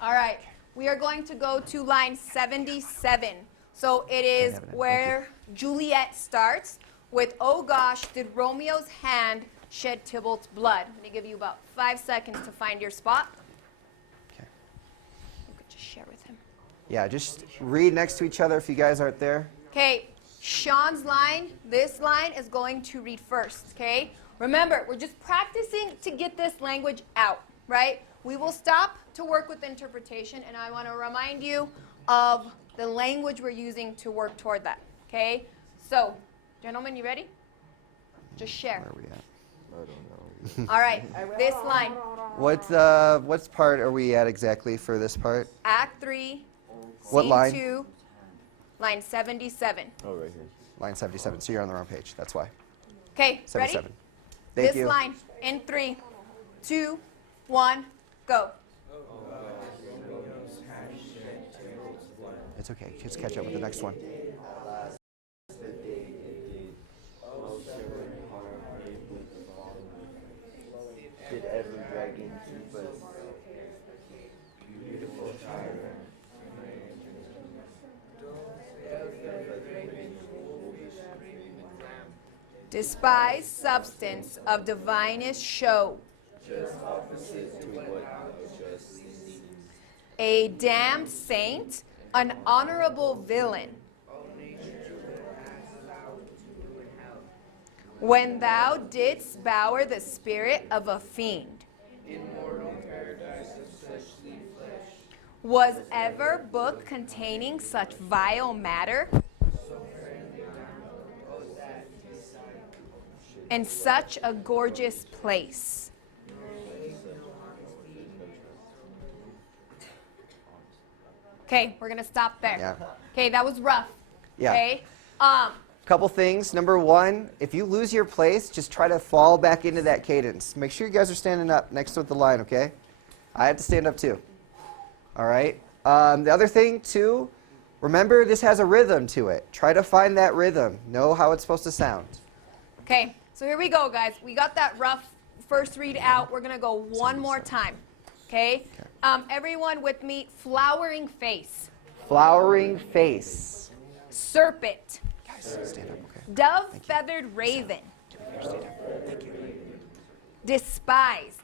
All right, we are going to go to line 77. So it is where Juliet starts with, oh gosh, did Romeo's hand shed Tybalt's blood? I'm going to give you about 5 seconds to find your spot. Okay. You could just share with him. Yeah, just read next to each other if you guys aren't there. Okay, Sean's line, this line is going to read first, okay? Remember, we're just practicing to get this language out, right? We will stop to work with interpretation, and I want to remind you of the language we're using to work toward that, okay? So, gentlemen, you ready? Just share. Where are we at? I don't know. All right, this line, What's part are we at exactly for this part? Act 3, What Scene line? 2, line 77. Oh, right here. Line 77. So you're on the wrong page. That's why. Okay, ready? 77. Thank This you. line in 3, 2, 1, go. It's okay. Just catch up with the next one. Did every dragon keep us beautiful tyrant? Despise substance of divinest show. Just opposite to what thou just seems. A damned saint, an honorable villain. When thou didst bower the spirit of a fiend. Immortal paradise of fleshly flesh. Was ever book containing such vile matter? In such a gorgeous place. Okay, we're gonna stop there. Yeah. Okay, that was rough. Yeah. Okay. Couple things. Number one, if you lose your place, just try to fall back into that cadence. Make sure you guys are standing up next to the line, okay? I have to stand up too. All right. The other thing too, remember this has a rhythm to it. Try to find that rhythm. Know how it's supposed to sound. Okay, so here we go, guys. We got that rough first read out. We're gonna go one more time. Okay. Everyone with me. Flowering face. Flowering face. Serpent. Guys, stand up, okay? Dove feathered raven. Stand up. Thank you. Despised.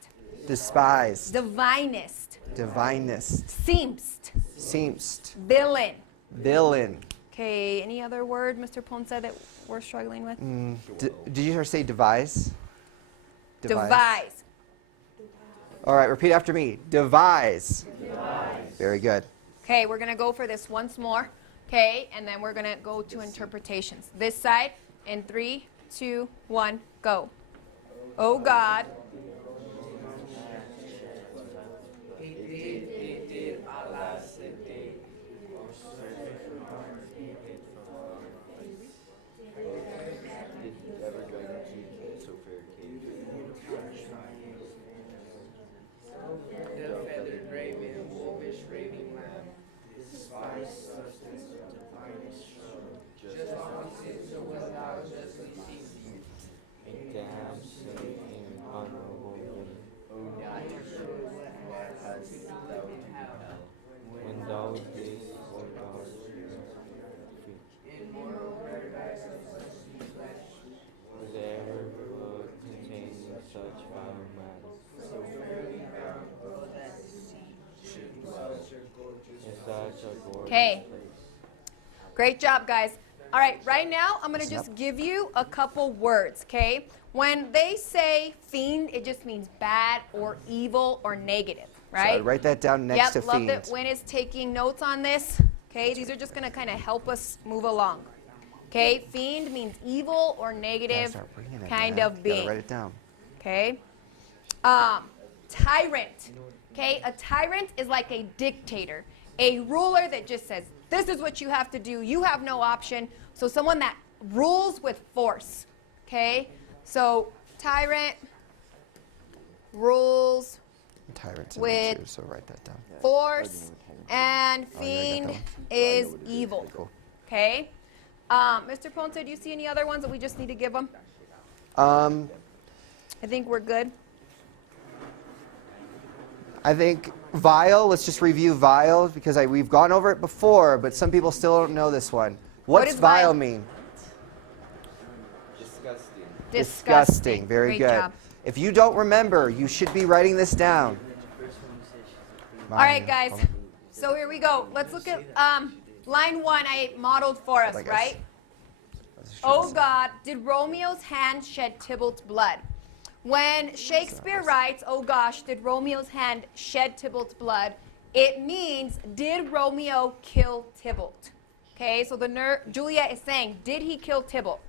Despised. Divinest. Divinest. Seemst. Seemst. Villain. Villain. Okay, any other word, Mr. Ponce, that we're struggling with? Did you say devise? Devise. All right, repeat after me. Devise. Very good. Okay, we're going to go for this once more. Okay, and then we're going to go to interpretations. This side in 3, 2, 1, go. Oh God. Did every dragon keep so fair cage? The feathered raven, wolvish raving lamb. Despise substance of divinest show. Just opposite to what thou justly seemst. A damn saint and honorable villain. What hast thou to hell? When thou didst what thou Immortal paradise of fleshly flesh. was ever book containing such vile matter. So fairly bound, oh that sea should dwell such a gorgeous In such a gorgeous Okay. place. Great job, guys. All right, right now I'm going to Listen just up. give you a couple words, okay? When they say fiend, it just means bad or evil or negative, right? So write that down next to Yep, love fiend. that Wynn is taking notes on this. Okay, these are just going to kind of help us move along. Okay, fiend means evil or Gotta negative start bringing it, kind man. of Gotta being. write it down. Okay, tyrant. Okay, a tyrant is like a dictator, a ruler that just says, this is what you have to do. You have no option. So someone that rules with force. Okay, so tyrant rules Tyrants in there with too, so write that down. force, and Oh, you already fiend got that is evil. Cool. Okay. Mr. Ponce, do you see any other ones that we just need to give them? I think we're good. I think vile, let's just review vile because we've gone over it before, but some people still don't know this one. What's does vile vile mean? Disgusting. Disgusting. Very Great good. job. If you don't remember, you should be writing this down. All right, guys. So here we go. Let's look at line 1 I modeled for us, Hold on, guys. right? Oh God, did Romeo's hand shed Tybalt's blood? When Shakespeare writes, "Oh gosh, did Romeo's hand shed Tybalt's blood?" it means, did Romeo kill Tybalt? Okay, so Juliet is saying, did he kill Tybalt?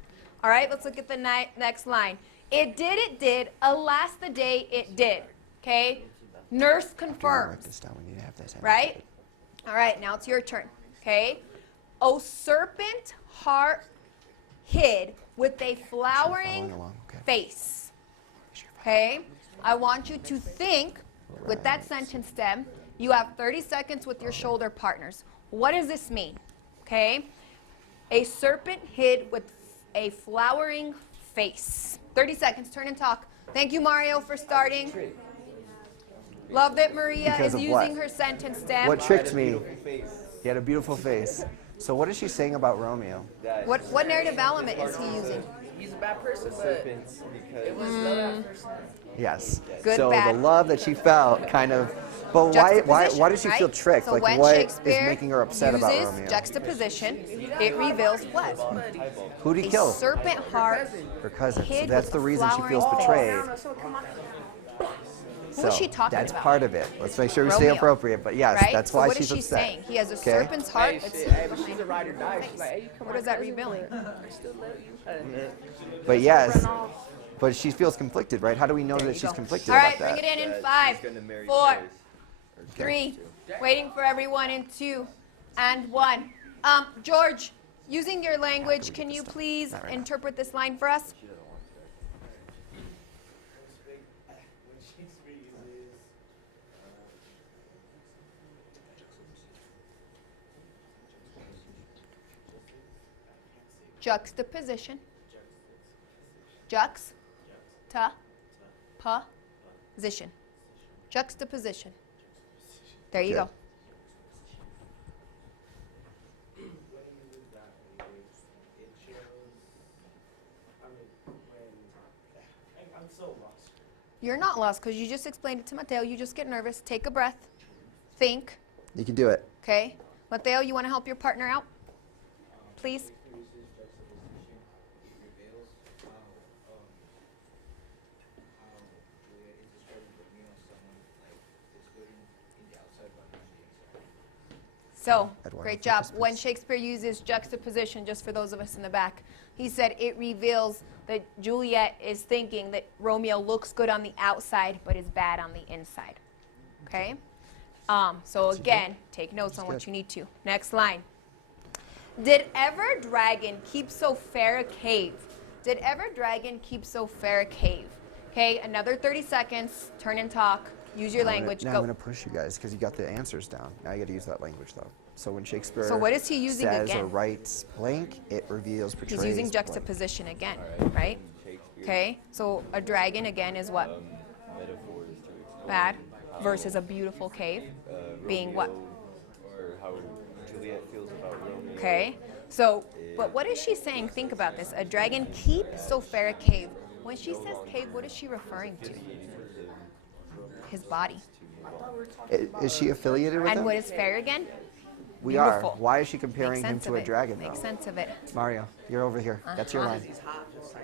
All right, let's look at the next line. It did, alas the day it did. Okay, nurse Write confirms. this down. We need to have this. Right? All right, now it's your turn. Okay? O serpent heart hid with a flowering along, okay. face. Okay? I want you to think with that sentence stem. You have 30 seconds with your shoulder partners. What does this mean? Okay? A serpent hid with a flowering face. 30 seconds. Turn and talk. Thank you, Mario, for starting. Love that Maria Because is of using what? her sentence stem. What tricked me? He had a beautiful face. So what is she saying about Romeo? What narrative element is he using? He's a bad person, but Serpents, it was love at first sight. Yes. Good, so bad. the love that she felt kind of. But why does she feel right? tricked? So like when what is Shakespeare making her upset about uses Romeo? juxtaposition, it reveals what? Who did he A kill? serpent heart. Her cousin. So hid that's with the a reason she feels flowering betrayed. Who is she talking That's about? part of it. Let's make sure we stay Romeo. appropriate. But yes, Right? that's So why what she's is she upset. saying? He has a Okay? serpent's heart. Hey, It's shit, hidden hey, but she's behind a ride or die. her She's face. like, hey, you come What on, is that cousin, revealing? I still love you. But yes, but she feels conflicted, right? How do we know that she's conflicted All right, about bring that? it in 5, 4, 3, waiting for everyone in 2 and 1. George, using your language, can you please interpret this line for us? Juxtaposition. Juxtaposition. Juxtaposition. There you Good. go. You're not lost because you just explained it to Mateo. You just get nervous. Take a breath. Think. You can do it. Okay? Mateo, you want to help your partner out? Please? So, Eduardo, great focus, job. please. When Shakespeare uses juxtaposition, just for those of us in the back, he said it reveals that Juliet is thinking that Romeo looks good on the outside but is bad on the inside. Okay? So again, take notes on what good. you need to. Next line. Did ever dragon keep so fair a cave? Did ever dragon keep so fair a cave? Okay, another 30 seconds. Turn and talk. Use your language. Now Go. I'm going to push you guys because you got the answers down. Now you got to use that language though. So when Shakespeare So what is he using says again? or writes blank, it reveals, portrays. He's using blank. juxtaposition again, right? Okay, so a dragon again is what? Metaphors to explain Bad versus a beautiful cave being what? or how Juliet feels about Romeo. Okay, so, but what is she saying? Think about this. A dragon keep so fair a cave. When she says cave, what is she referring to? His body. Is she affiliated with And him? what is fair again? We Beautiful. are. Why is she Make comparing him sense to of a it. dragon Make though? sense of it. Mario, you're over here. That's your line. He's hot, just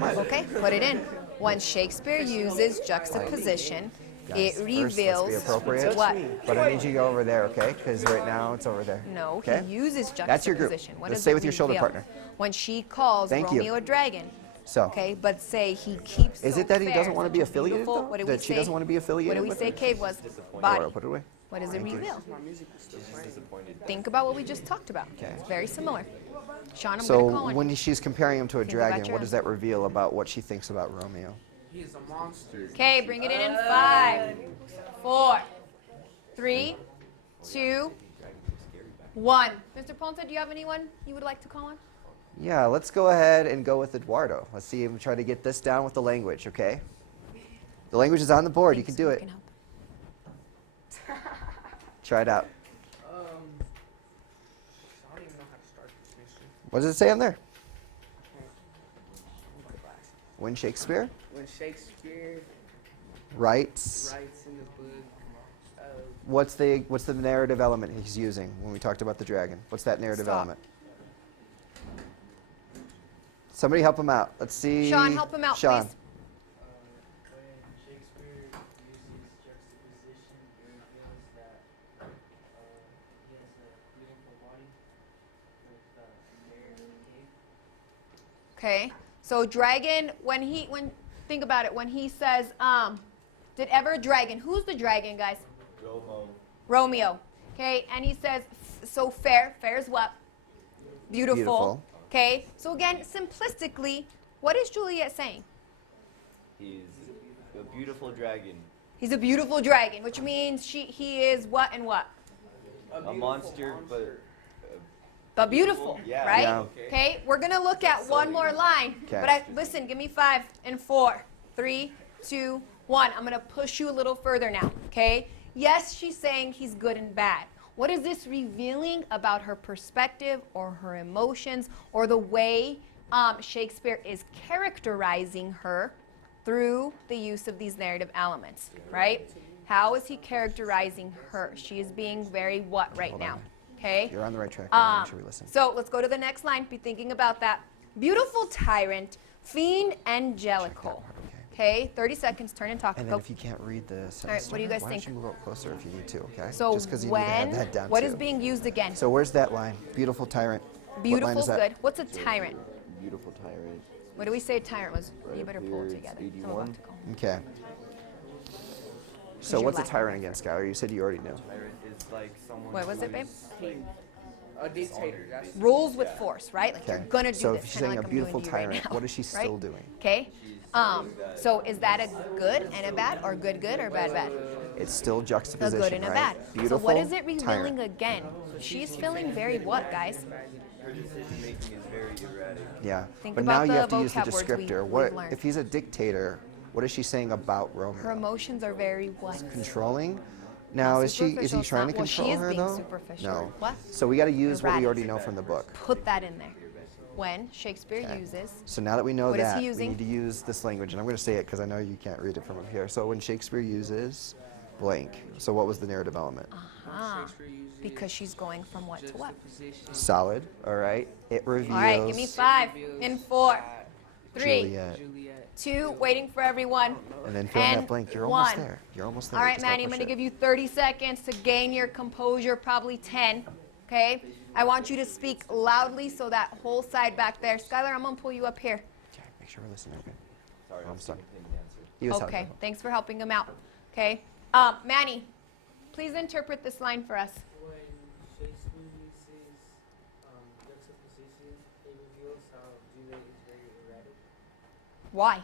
like Okay, put it in. When Shakespeare uses juxtaposition, it Guys, reveals first, let's be appropriate. what? But I need you to go over there, okay? Because right now it's over there. No, Okay? he uses That's your group. juxtaposition. What Let's does stay it with your shoulder reveal? partner. When she calls Thank you. Romeo a dragon, So, okay, but say he keeps. is so it that he fair, doesn't want to such be a affiliated beautiful- though? What did That we she say? doesn't want to be affiliated What did we with say him? cave was? Eduardo, Body. put it away. What does it reveal? Disappointed. Think about what we just talked about. Okay. It's very similar. Sean, I'm So going to call on when you. she's comparing him to a Think about dragon, your what does that reveal about what she thinks about Romeo? he's a monster. Okay, bring it in 5, 4, 3, 2, 1. Mr. Ponce, do you have anyone you would like to call on? Yeah, let's go ahead and go with Eduardo. Let's see him try to get this down with the language, okay? The language is on the board. You can Thanks, do we it. can help. Try it out. I don't even know how to start this mission. What does it say on there? My glasses. When Shakespeare When Shakespeare writes, writes in the book, what's the narrative element he's using when we talked about the dragon? What's that narrative Stop. element? Somebody help him out. Let's see. Sean, help him out, Sean. please. Okay. So dragon, think about it, when he says, did ever a dragon, who's the dragon, guys? Romeo. Okay, and he says, so fair is what? Beautiful. Okay, so again, simplistically, what is Juliet saying? He's a beautiful dragon. He's a beautiful dragon, which means he is what and what? A monster, But beautiful, Yeah. right? Yeah. Okay, we're gonna look at one more line. Okay. But listen, give me 5 and 4. 3, 2, 1. I'm gonna push you a little further now. Okay? Yes, she's saying he's good and bad. What is this revealing about her perspective or her emotions or the way Shakespeare is characterizing her through the use of these narrative elements, right? How is he characterizing her? She is being very what right Hold now? on. Okay? You're on the right track. Make sure we listen. So let's go to the next line. Be thinking about that. Beautiful tyrant, fiend angelical. Okay, 30 seconds, turn and talk. And Go. then if you can't read the sentence, All right, what do you guys why think? don't you move up closer if you need to, okay? So Just because you need to have that down what too. is being used again? So where's that line? Beautiful tyrant. What line Beautiful's is that? good. What's a tyrant? beautiful tyrant. What do we say a tyrant was? Right You better up pull it here, it's together. I'm 81. about to go. Okay. So your what's a last tyrant again, Skylar? You said you already knew. Tyrant is like someone. What was it, babe? A dictator. That's Rules with force, right? Like Okay. you're gonna do So this. if she's kinda saying like a I'm doing beautiful to you right tyrant, now, what is she still right? doing? Okay. So is that a good and a bad, or good or bad? It's still A juxtaposition, good and a right? bad. Beautiful So what is it revealing tyrant. again? She's feeling very what, guys? Her decision making is very erratic. Yeah. Think But about now you the have to use the vocab words descriptor. we've What learned. if he's a dictator? What is she saying about Romeo? Her emotions are very what? Controlling? Now is he Superficial, trying to it's not- well, she control is her being though? superficial. No. What? So we got to use what we Erratic. already know from the book. Put that in there. When Shakespeare uses So now that we know What is that, he we using? need to use this language, and I'm going to say it because I know you can't read it from up here. So when Shakespeare uses blank, so what was the narrative element? because she's going from what to what? Solid. All right. It reveals. All right, give me 5 and 4, 3, Juliet. 2, waiting for everyone. And then fill in and that blank. You're almost 1. there. You're almost there. All right, Just gotta Manny, I'm push going to it. give you 30 seconds to gain your composure, probably 10. Okay? I want you to speak loudly so that whole side back there. Skylar, I'm going to pull you up here. Okay, make sure we're listening. Okay. Sorry, I'm sorry. thinking the answer. He was Okay, talking. thanks for helping him out. Okay? Manny, please interpret this line for us. When Shakespeare uses juxtaposition, it reveals how Juliet is very erratic Why?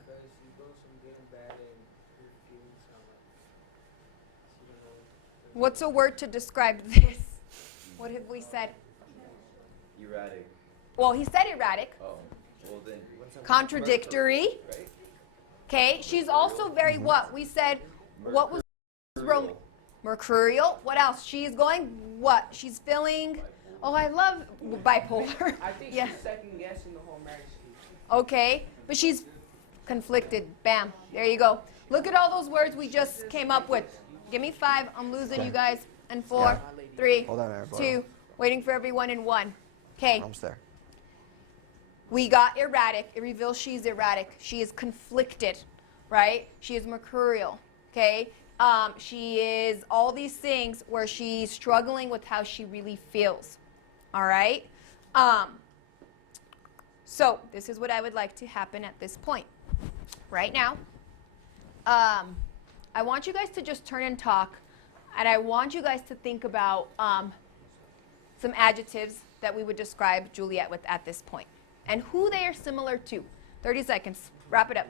because she goes from good and bad and her feelings are like she don't know. What's a word to describe this? What have we said? Erratic. Well, he said erratic, Oh, well then. contradictory. Right? Okay, she's also very what? We said, what was Rome? Mercurial. What else? She's going what? She's feeling, oh, I love bipolar. I think Yeah. she's second guessing the whole marriage speech. Okay, but she's conflicted. Bam. There you go. Look at all those words we just came up with. Give me 5. I'm losing you guys. And 4, Yeah. 3, Hold on, Arabella. 2. Waiting for everyone in 1. Okay. We're almost there. We got erratic. It reveals she's erratic. She is conflicted, right? She is mercurial, okay? She is all these things where she's struggling with how she really feels, all right? So this is what I would like to happen at this point. Right now, I want you guys to just turn and talk, and I want you guys to think about some adjectives that we would describe Juliet with at this point, and who they are similar to. 30 seconds. Wrap it up.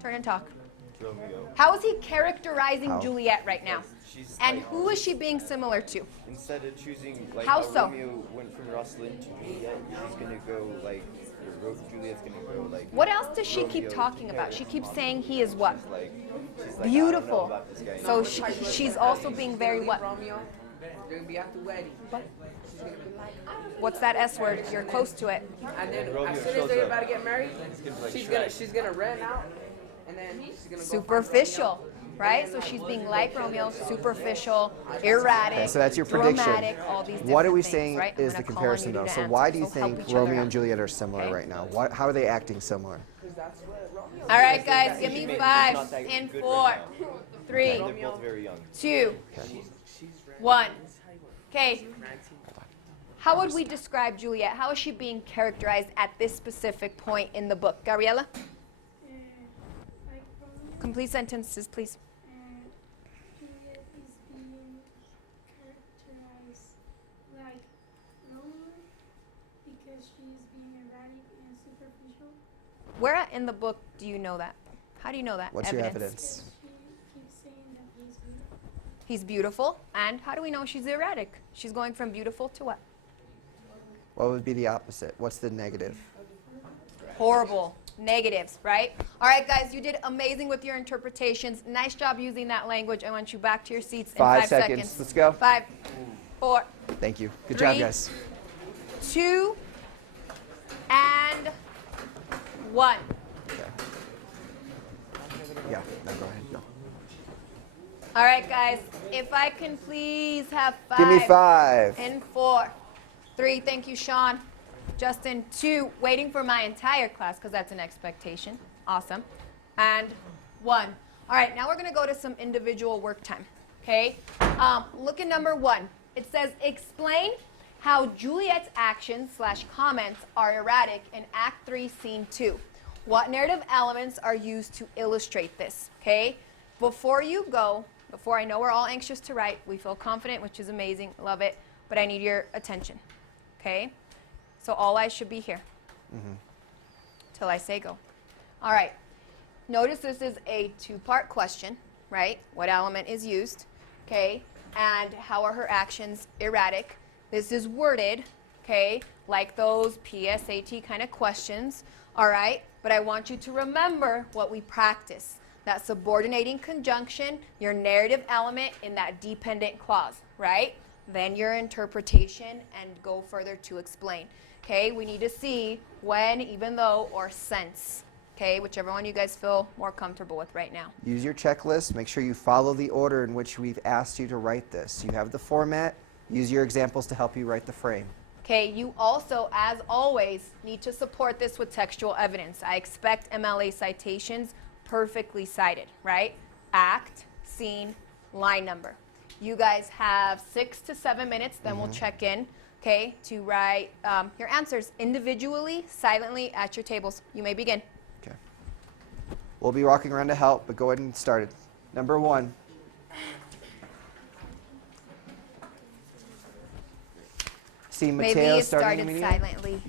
Turn and talk. Romeo. How is he characterizing How? Juliet right now? She's And like, who is she being similar to? instead of choosing like How so? Romeo went from Rosalind to Juliet, she's gonna go like Juliet's gonna go like. What else does she keep Romeo talking to about? She Paris. keeps saying he is what? She's like, Beautiful. I don't know about this guy. So she's also being very Leave what? Romeo. They're gonna be at the wedding. She's gonna be like, What's that S word? You're close to it. and then Romeo as soon as shows they're up. about to get married, gonna be like she's Shrek. gonna run out, and then she's gonna go find Superficial, Romeo. right? So she's being like Romeo, superficial, erratic, Okay, so that's your prediction. dramatic, all these What are we different things, saying right? I'm is the gonna call on comparison you though? to So answer. why do you So help think each other Romeo out. and Juliet are similar Okay. right now? How are they acting similar? 'Cause that's what Romeo. All right, guys, give She me may- 5 she's not that and good 4, right now. 3, And they're both very young. 2, She's 1. Okay. How would we describe Juliet? How is she being characterized at this specific point in the book? Gabriela? Like Romeo, Complete sentences, please. Juliet is being characterized like Romeo because she is being erratic and superficial. Where at in the book do you know that? How do you know that? What's your evidence? She keeps saying that he's beautiful. He's beautiful. And how do we know she's erratic? She's going from beautiful to what? What would be the opposite? What's the negative? Horrible. Negatives, right? All right, guys, you did amazing with your interpretations. Nice job using that language. I want you back to your seats in 5 5 seconds. Let's go. 5, 4, Thank you. Good job, 3, guys. 2, and 1. Okay. Yeah, no, go ahead. Go. All right, guys, if I can please have 5. Give me 5. And 4. 3, thank you, Sean. Justin, 2, waiting for my entire class because that's an expectation. Awesome. And 1. All right, now we're going to go to some individual work time, okay? Look at number 1. It says, explain how Juliet's actions/comments are erratic in Act 3, Scene 2. What narrative elements are used to illustrate this, okay? Before you go, before I know we're all anxious to write, we feel confident, which is amazing, love it, but I need your attention, okay? So all eyes should be here till I say go. All right. Notice this is a 2-part question, right? What element is used, okay? And how are her actions erratic? This is worded, okay, like those PSAT kind of questions, all right? But I want you to remember what we practice. That subordinating conjunction, your narrative element in that dependent clause, right? Then your interpretation and go further to explain. Okay, we need to see when, even though, or since. Okay, whichever one you guys feel more comfortable with right now. Use your checklist. Make sure you follow the order in which we've asked you to write this. You have the format. Use your examples to help you write the frame. Okay, you also, as always, need to support this with textual evidence. I expect MLA citations perfectly cited, right? Act, scene, line number. You guys have 6 to 7 minutes, then we'll check in, okay, to write your answers individually, silently at your tables. You may begin. Okay. We'll be walking around to help, but go ahead and start it. Number 1. See Maybe Mateo it starting started immediately. silently.